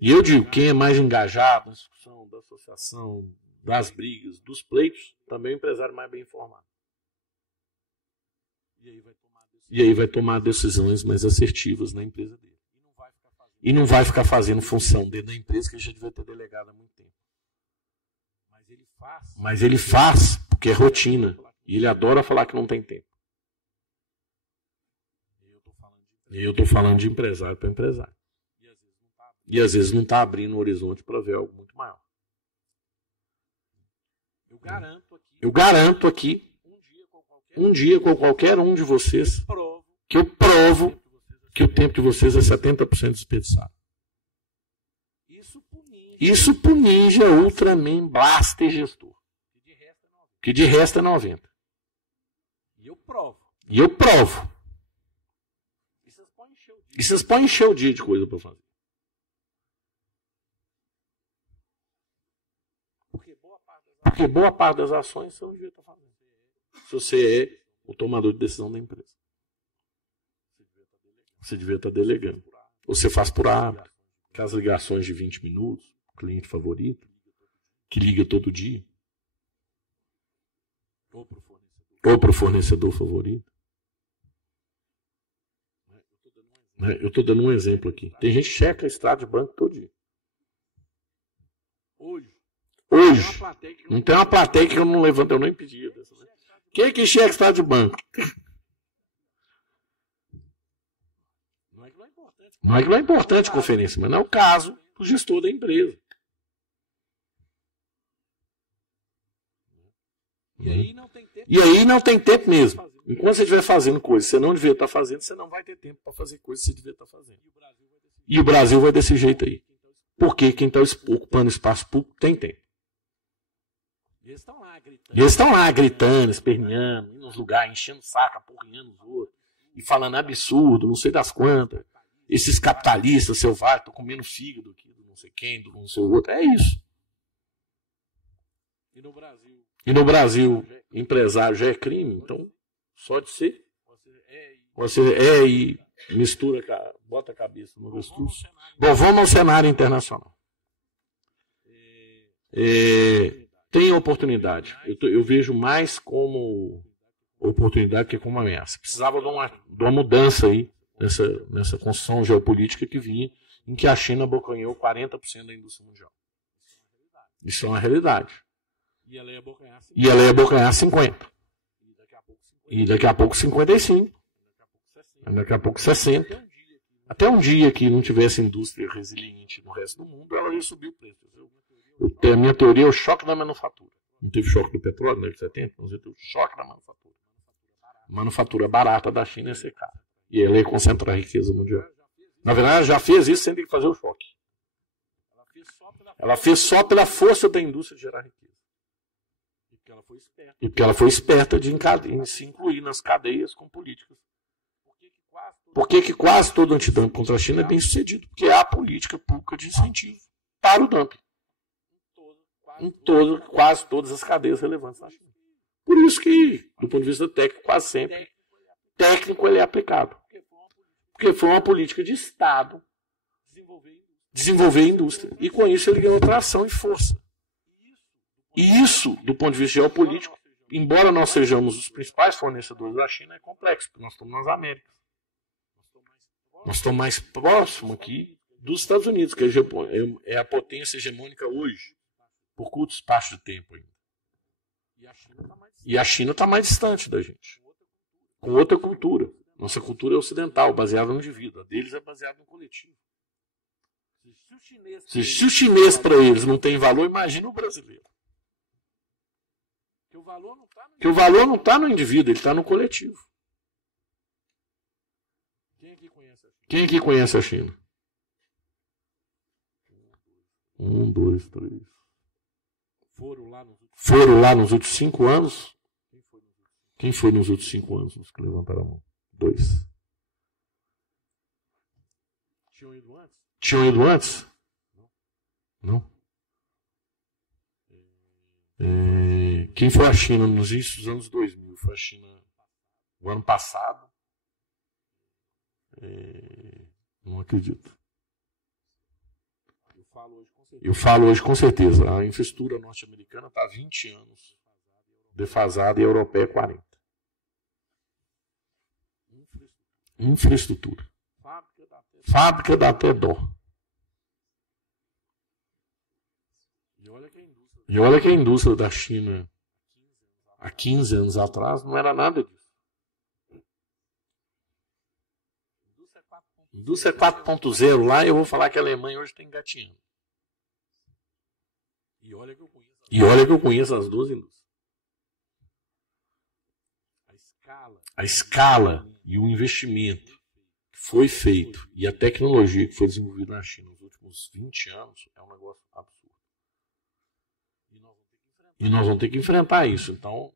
E eu digo, quem é mais engajado na discussão da associação, das brigas, dos pleitos, também é o empresário mais bem informado. E aí vai tomar decisões mais assertivas na empresa dele. E não vai ficar fazendo função dentro da empresa que ele já devia ter delegado há muito tempo. Mas ele faz porque é rotina. E ele adora falar que não tem tempo. E eu estou falando de empresário para empresário. E às vezes não está abrindo o horizonte para ver algo muito maior. Eu garanto aqui, um dia com qualquer um de vocês, que eu provo que o tempo de vocês é 70% desperdiçado. Isso pro Ninja, Ultraman, Blaster Gestor. Que de resto é 90%. E eu provo. E vocês podem encher o dia de coisa para fazer. Porque boa parte das ações você não devia estar fazendo. Se você é o tomador de decisão da empresa. Você devia estar delegando. Ou você faz por hábito. Aquelas ligações de 20 minutos, cliente favorito, que liga todo dia. Ou para o fornecedor favorito. Eu estou dando um exemplo aqui. Tem gente que checa extrato de banco todo dia. Hoje, não tem uma plateia que eu não levanto, eu nem pedi. Quem é que checa extrato de banco? Não é que não é importante a conferência, mas não é o caso do gestor da empresa. E aí não tem tempo mesmo. Enquanto você estiver fazendo coisas que você não devia estar fazendo, você não vai ter tempo para fazer coisas que você devia estar fazendo. E o Brasil vai desse jeito aí. Porque quem está ocupando espaço público tem tempo. E eles estão lá gritando, esperneando, indo nos lugares, enchendo o saco, apurrinhando os outros, e falando absurdo, não sei das quantas. Esses capitalistas selvagens estão comendo fígado aqui, do não sei quem, do não sei o outro. É isso. E no Brasil, empresário já é crime, então só de ser. Você é e mistura, bota a cabeça no avestruz. Bom, vamos ao cenário internacional. Tem oportunidade. Eu vejo mais como oportunidade que como ameaça. Precisava de uma mudança aí nessa construção geopolítica que vinha, em que a China abocanhou 40% da indústria mundial. Isso é uma realidade. E ela ia abocanhar 50%. E daqui a pouco 55%. E daqui a pouco 60%. Até um dia que não tivesse indústria resiliente no resto do mundo, ela ia subir o preço. A minha teoria é o choque da manufatura. Não teve choque do petróleo na década de 70? Não teve o choque da manufatura. A manufatura barata da China ia ser cara. E ela ia concentrar a riqueza mundial. Na verdade, ela já fez isso sem ter que fazer o choque. Ela fez só pela força da indústria de gerar riqueza. E porque ela foi esperta em se incluir nas cadeias com políticas. Por que quase todo antidumping contra a China é bem sucedido? Porque há política pública de incentivo para o dumping. Quase todas as cadeias relevantes na China. Por isso que, do ponto de vista técnico, quase sempre, técnico ele é aplicado. Porque foi uma política de Estado desenvolver a indústria. E com isso ele ganhou tração e força. E isso, do ponto de vista geopolítico, embora nós sejamos os principais fornecedores da China, é complexo, porque nós estamos nas Américas. Nós estamos mais próximos aqui dos Estados Unidos, que é a potência hegemônica hoje, por curto espaço de tempo ainda. E a China está mais distante da gente, com outra cultura. Nossa cultura é ocidental, baseada no indivíduo. A deles é baseada no coletivo. Se o chinês para eles não tem valor, imagina o brasileiro. Porque o valor não está no indivíduo, ele está no coletivo. Quem aqui conhece a China? 1, 2, 3. Foram lá nos últimos 5 anos? Quem foi nos últimos 5 anos? Os que levantaram a mão. 2. Tinham ido antes? Não. Quem foi a China nos inícios dos anos 2000? Foi a China o ano passado? Não acredito. Eu falo hoje com certeza. A infraestrutura norte-americana está há 20 anos defasada e a europeia 40. Infraestrutura. Fábrica dá até dó. E olha que a indústria da China há 15 anos atrás não era nada disso. Indústria 4.0 lá, eu vou falar que a Alemanha hoje está engatinhando. E olha que eu conheço as duas indústrias. A escala e o investimento que foi feito e a tecnologia que foi desenvolvida na China nos últimos 20 anos é um negócio absurdo. E nós vamos ter que enfrentar isso. Então,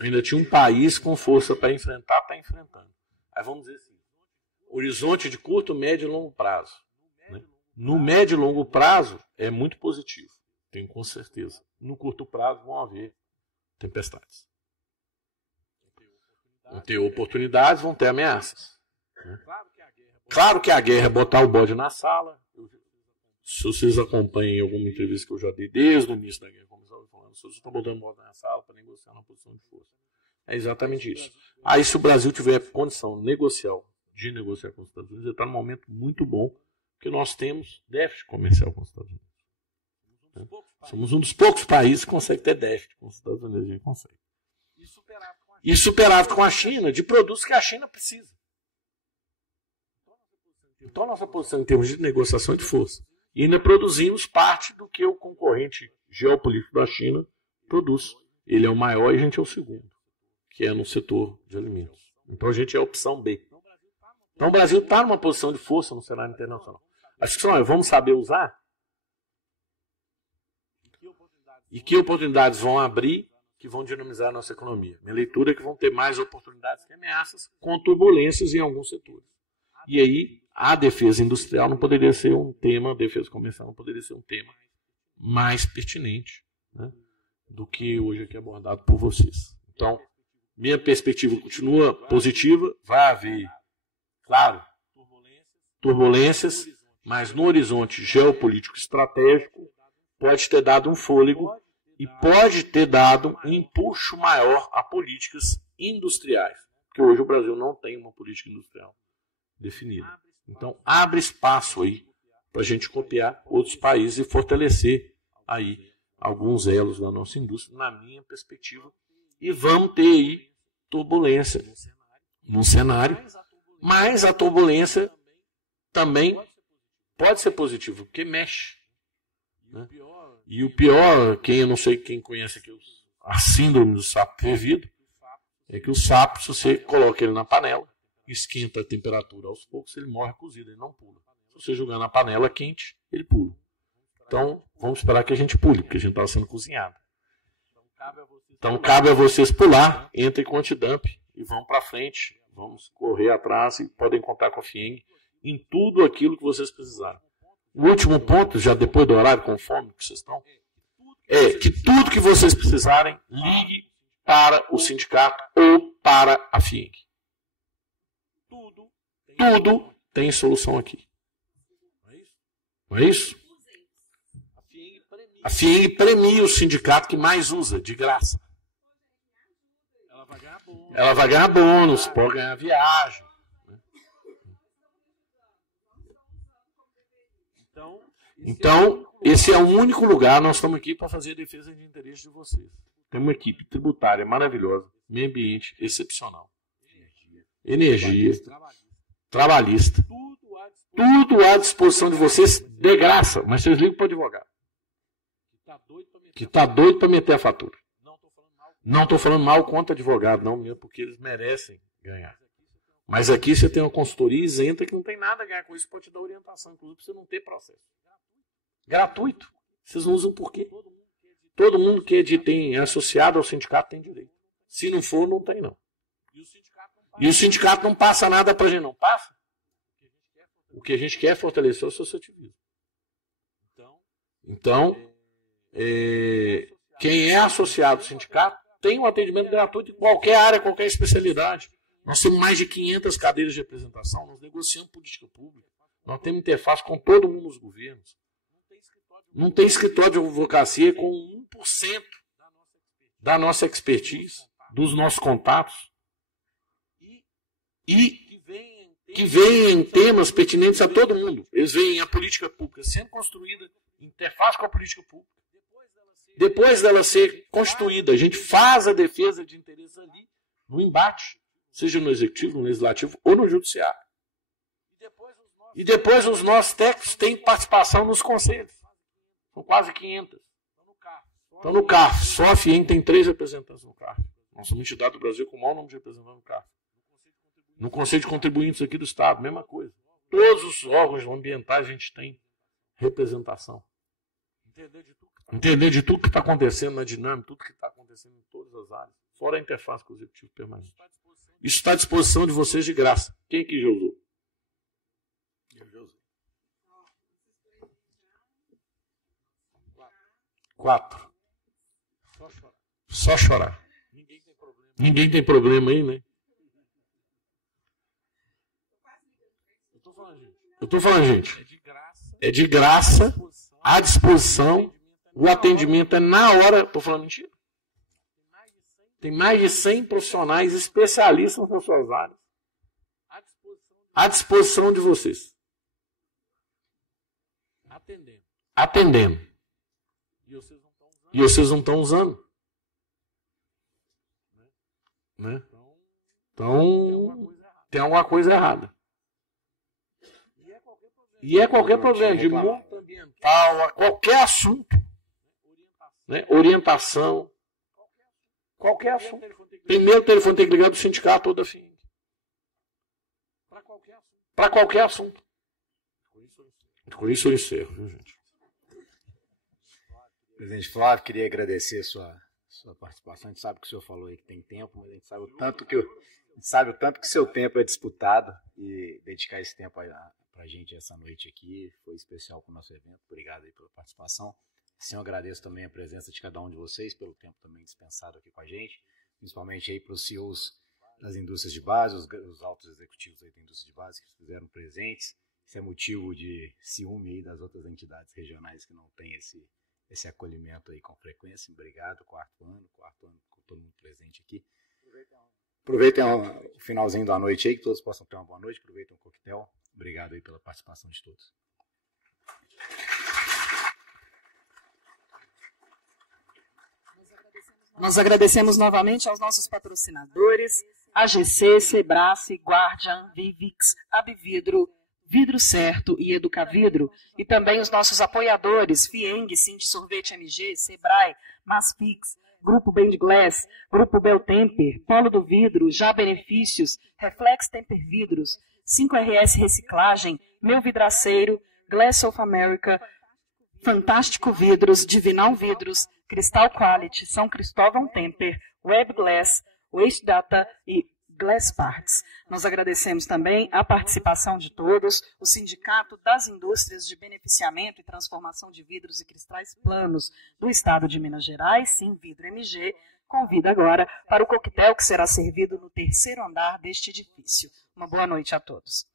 ainda tinha um país com força para enfrentar, está enfrentando. Aí vamos dizer assim, horizonte de curto, médio e longo prazo. Né? No médio e longo prazo é muito positivo, tenho com certeza. No curto prazo vão haver tempestades. Vão ter oportunidades, vão ter ameaças. Né? Claro que a guerra é botar o bode na sala. Se vocês acompanham alguma entrevista que eu já dei desde o início da guerra, falando, se vocês estão botando o bode na sala para negociar na posição de força. É exatamente isso. Aí se o Brasil tiver condição de negociar com os Estados Unidos, ele está num momento muito bom, porque nós temos déficit comercial com os Estados Unidos. Né? Somos um dos poucos países que consegue ter déficit com os Estados Unidos. A gente consegue. E superávit com a China de produtos que a China precisa. Então a nossa posição em termos de negociação é de força. E ainda produzimos parte do que o concorrente geopolítico da China produz. Ele é o maior e a gente é o segundo, que é no setor de alimentos. Então a gente é a opção B. Então o Brasil está numa posição de força no cenário internacional. A discussão é, vamos saber usar? E que oportunidades vão abrir que vão dinamizar a nossa economia? Minha leitura é que vão ter mais oportunidades que ameaças, com turbulências em alguns setores. E aí a defesa industrial não poderia ser um tema, a defesa comercial não poderia ser um tema mais pertinente, né, do que hoje aqui abordado por vocês. Então, minha perspectiva continua positiva, vai haver, claro, turbulências, mas no horizonte geopolítico estratégico pode ter dado um fôlego e pode ter dado um impulso maior a políticas industriais, porque hoje o Brasil não tem uma política industrial definida. Então, abre espaço aí para a gente copiar outros países e fortalecer aí alguns elos da nossa indústria, na minha perspectiva, e vamos ter aí turbulência no cenário, mas a turbulência também pode ser positiva, porque mexe. Né? E o pior, eu não sei quem conhece aqui a síndrome do sapo fervido, é que o sapo, se você coloca ele na panela, esquenta a temperatura aos poucos, ele morre cozido, ele não pula. Se você jogar na panela quente, ele pula. Então, vamos esperar que a gente pule, porque a gente está sendo cozinhado. Então, cabe a vocês pular, entrem com antidump e vão para frente, vamos correr atrás e podem contar com a FIENG em tudo aquilo que vocês precisarem. O último ponto, já depois do horário, com fome que vocês estão, é que tudo que vocês precisarem, ligue para o sindicato ou para a FIENG. Tudo tem solução aqui. Não é isso? A FIENG premia o sindicato que mais usa, de graça. Ela vai ganhar bônus, pode ganhar viagem. Então, esse é o único lugar, nós estamos aqui para fazer a defesa de interesse de vocês. Tem uma equipe tributária maravilhosa, meio ambiente excepcional. Energia, trabalhista, tudo à disposição de vocês, de graça, mas vocês ligam para o advogado, que está doido para meter a fatura. Não estou falando mal contra advogado, não mesmo, porque eles merecem ganhar. Mas aqui você tem uma consultoria isenta que não tem nada a ganhar com isso, pode te dar orientação, inclusive, para você não ter processo. Gratuito. Vocês não usam por quê? Todo mundo que é associado ao sindicato tem direito. Se não for, não tem, não. E o sindicato não passa nada para a gente, não. Passa. O que a gente quer é fortalecer o associativismo. Então, quem é associado ao sindicato tem um atendimento gratuito em qualquer área, qualquer especialidade. Nós temos mais de 500 cadeiras de representação, nós negociamos política pública, nós temos interface com todo mundo nos governos. Não tem escritório de advocacia com 1% da nossa expertise, dos nossos contatos, e que veem em temas pertinentes a todo mundo. Eles veem a política pública sendo construída, interface com a política pública. Depois dela ser constituída, a gente faz a defesa de interesses ali, no embate, seja no executivo, no legislativo ou no judiciário. E depois os nossos técnicos têm participação nos conselhos. São quase 500. Estão no CARF. Só a FIEM tem 3 representantes no CARF. Nós somos entidade do Brasil com o maior número de representantes no CARF. No Conselho de Contribuintes aqui do Estado, mesma coisa. Todos os órgãos ambientais a gente tem representação. Entender de tudo que está acontecendo na dinâmica, tudo que está acontecendo em todas as áreas. Fora a interface com o executivo permanente. Isso está à disposição de vocês de graça. Quem aqui já usou? Quatro. Só chorar. Ninguém tem problema aí, né? Eu estou falando, gente. É de graça, à disposição. O atendimento é na hora. Estou falando mentira. Tem mais de 100 profissionais especialistas nas suas áreas. À disposição de vocês. Atendendo. E vocês não estão usando. Né? Então, tem alguma coisa errada. E é qualquer problema, de multa ambiental, a qualquer assunto. Né? Orientação. Qualquer assunto. Primeiro o telefone tem que ligar do sindicato ou da FIENG. Para qualquer assunto. Com isso eu encerro, viu, gente? Presidente Flávio, queria agradecer a sua participação. A gente sabe que o senhor falou aí que tem tempo, mas a gente sabe o tanto que seu tempo é disputado, e dedicar esse tempo para a gente essa noite aqui foi especial para o nosso evento. Obrigado aí pela participação. Assim, eu agradeço também a presença de cada um de vocês, pelo tempo também dispensado aqui com a gente, principalmente aí para os CEOs das indústrias de base, os altos executivos aí da indústria de base que estiveram presentes. Isso é motivo de ciúme aí das outras entidades regionais que não têm esse acolhimento aí com frequência. Obrigado, quarto ano com todo mundo presente aqui. Aproveitem o finalzinho da noite aí, que todos possam ter uma boa noite, aproveitem o coquetel. Obrigado aí pela participação de todos. Nós agradecemos novamente aos nossos patrocinadores, AGC, Sebrace, Guardian, Vivix, Abvidro, Vidro Certo e Educavidro, e também os nossos apoiadores, FIENG, Cinti Sorvete MG, Sebrae, Masfix, Grupo Bendglass, Grupo Beltemper, Polo do Vidro, Já Benefícios, Reflex Temper Vidros, 5RS Reciclagem, Meu Vidraceiro, Glass of America, Fantástico Vidros, Divinal Vidros, Cristal Quality, São Cristóvão Temper, Web Glass, Waste Data e Glass Parts. Nós agradecemos também a participação de todos, o Sindicato das Indústrias de Beneficiamento e Transformação de Vidros e Cristais Planos do Estado de Minas Gerais, Simvidro MG, convida agora para o coquetel que será servido no 3º andar deste edifício. Uma boa noite a todos.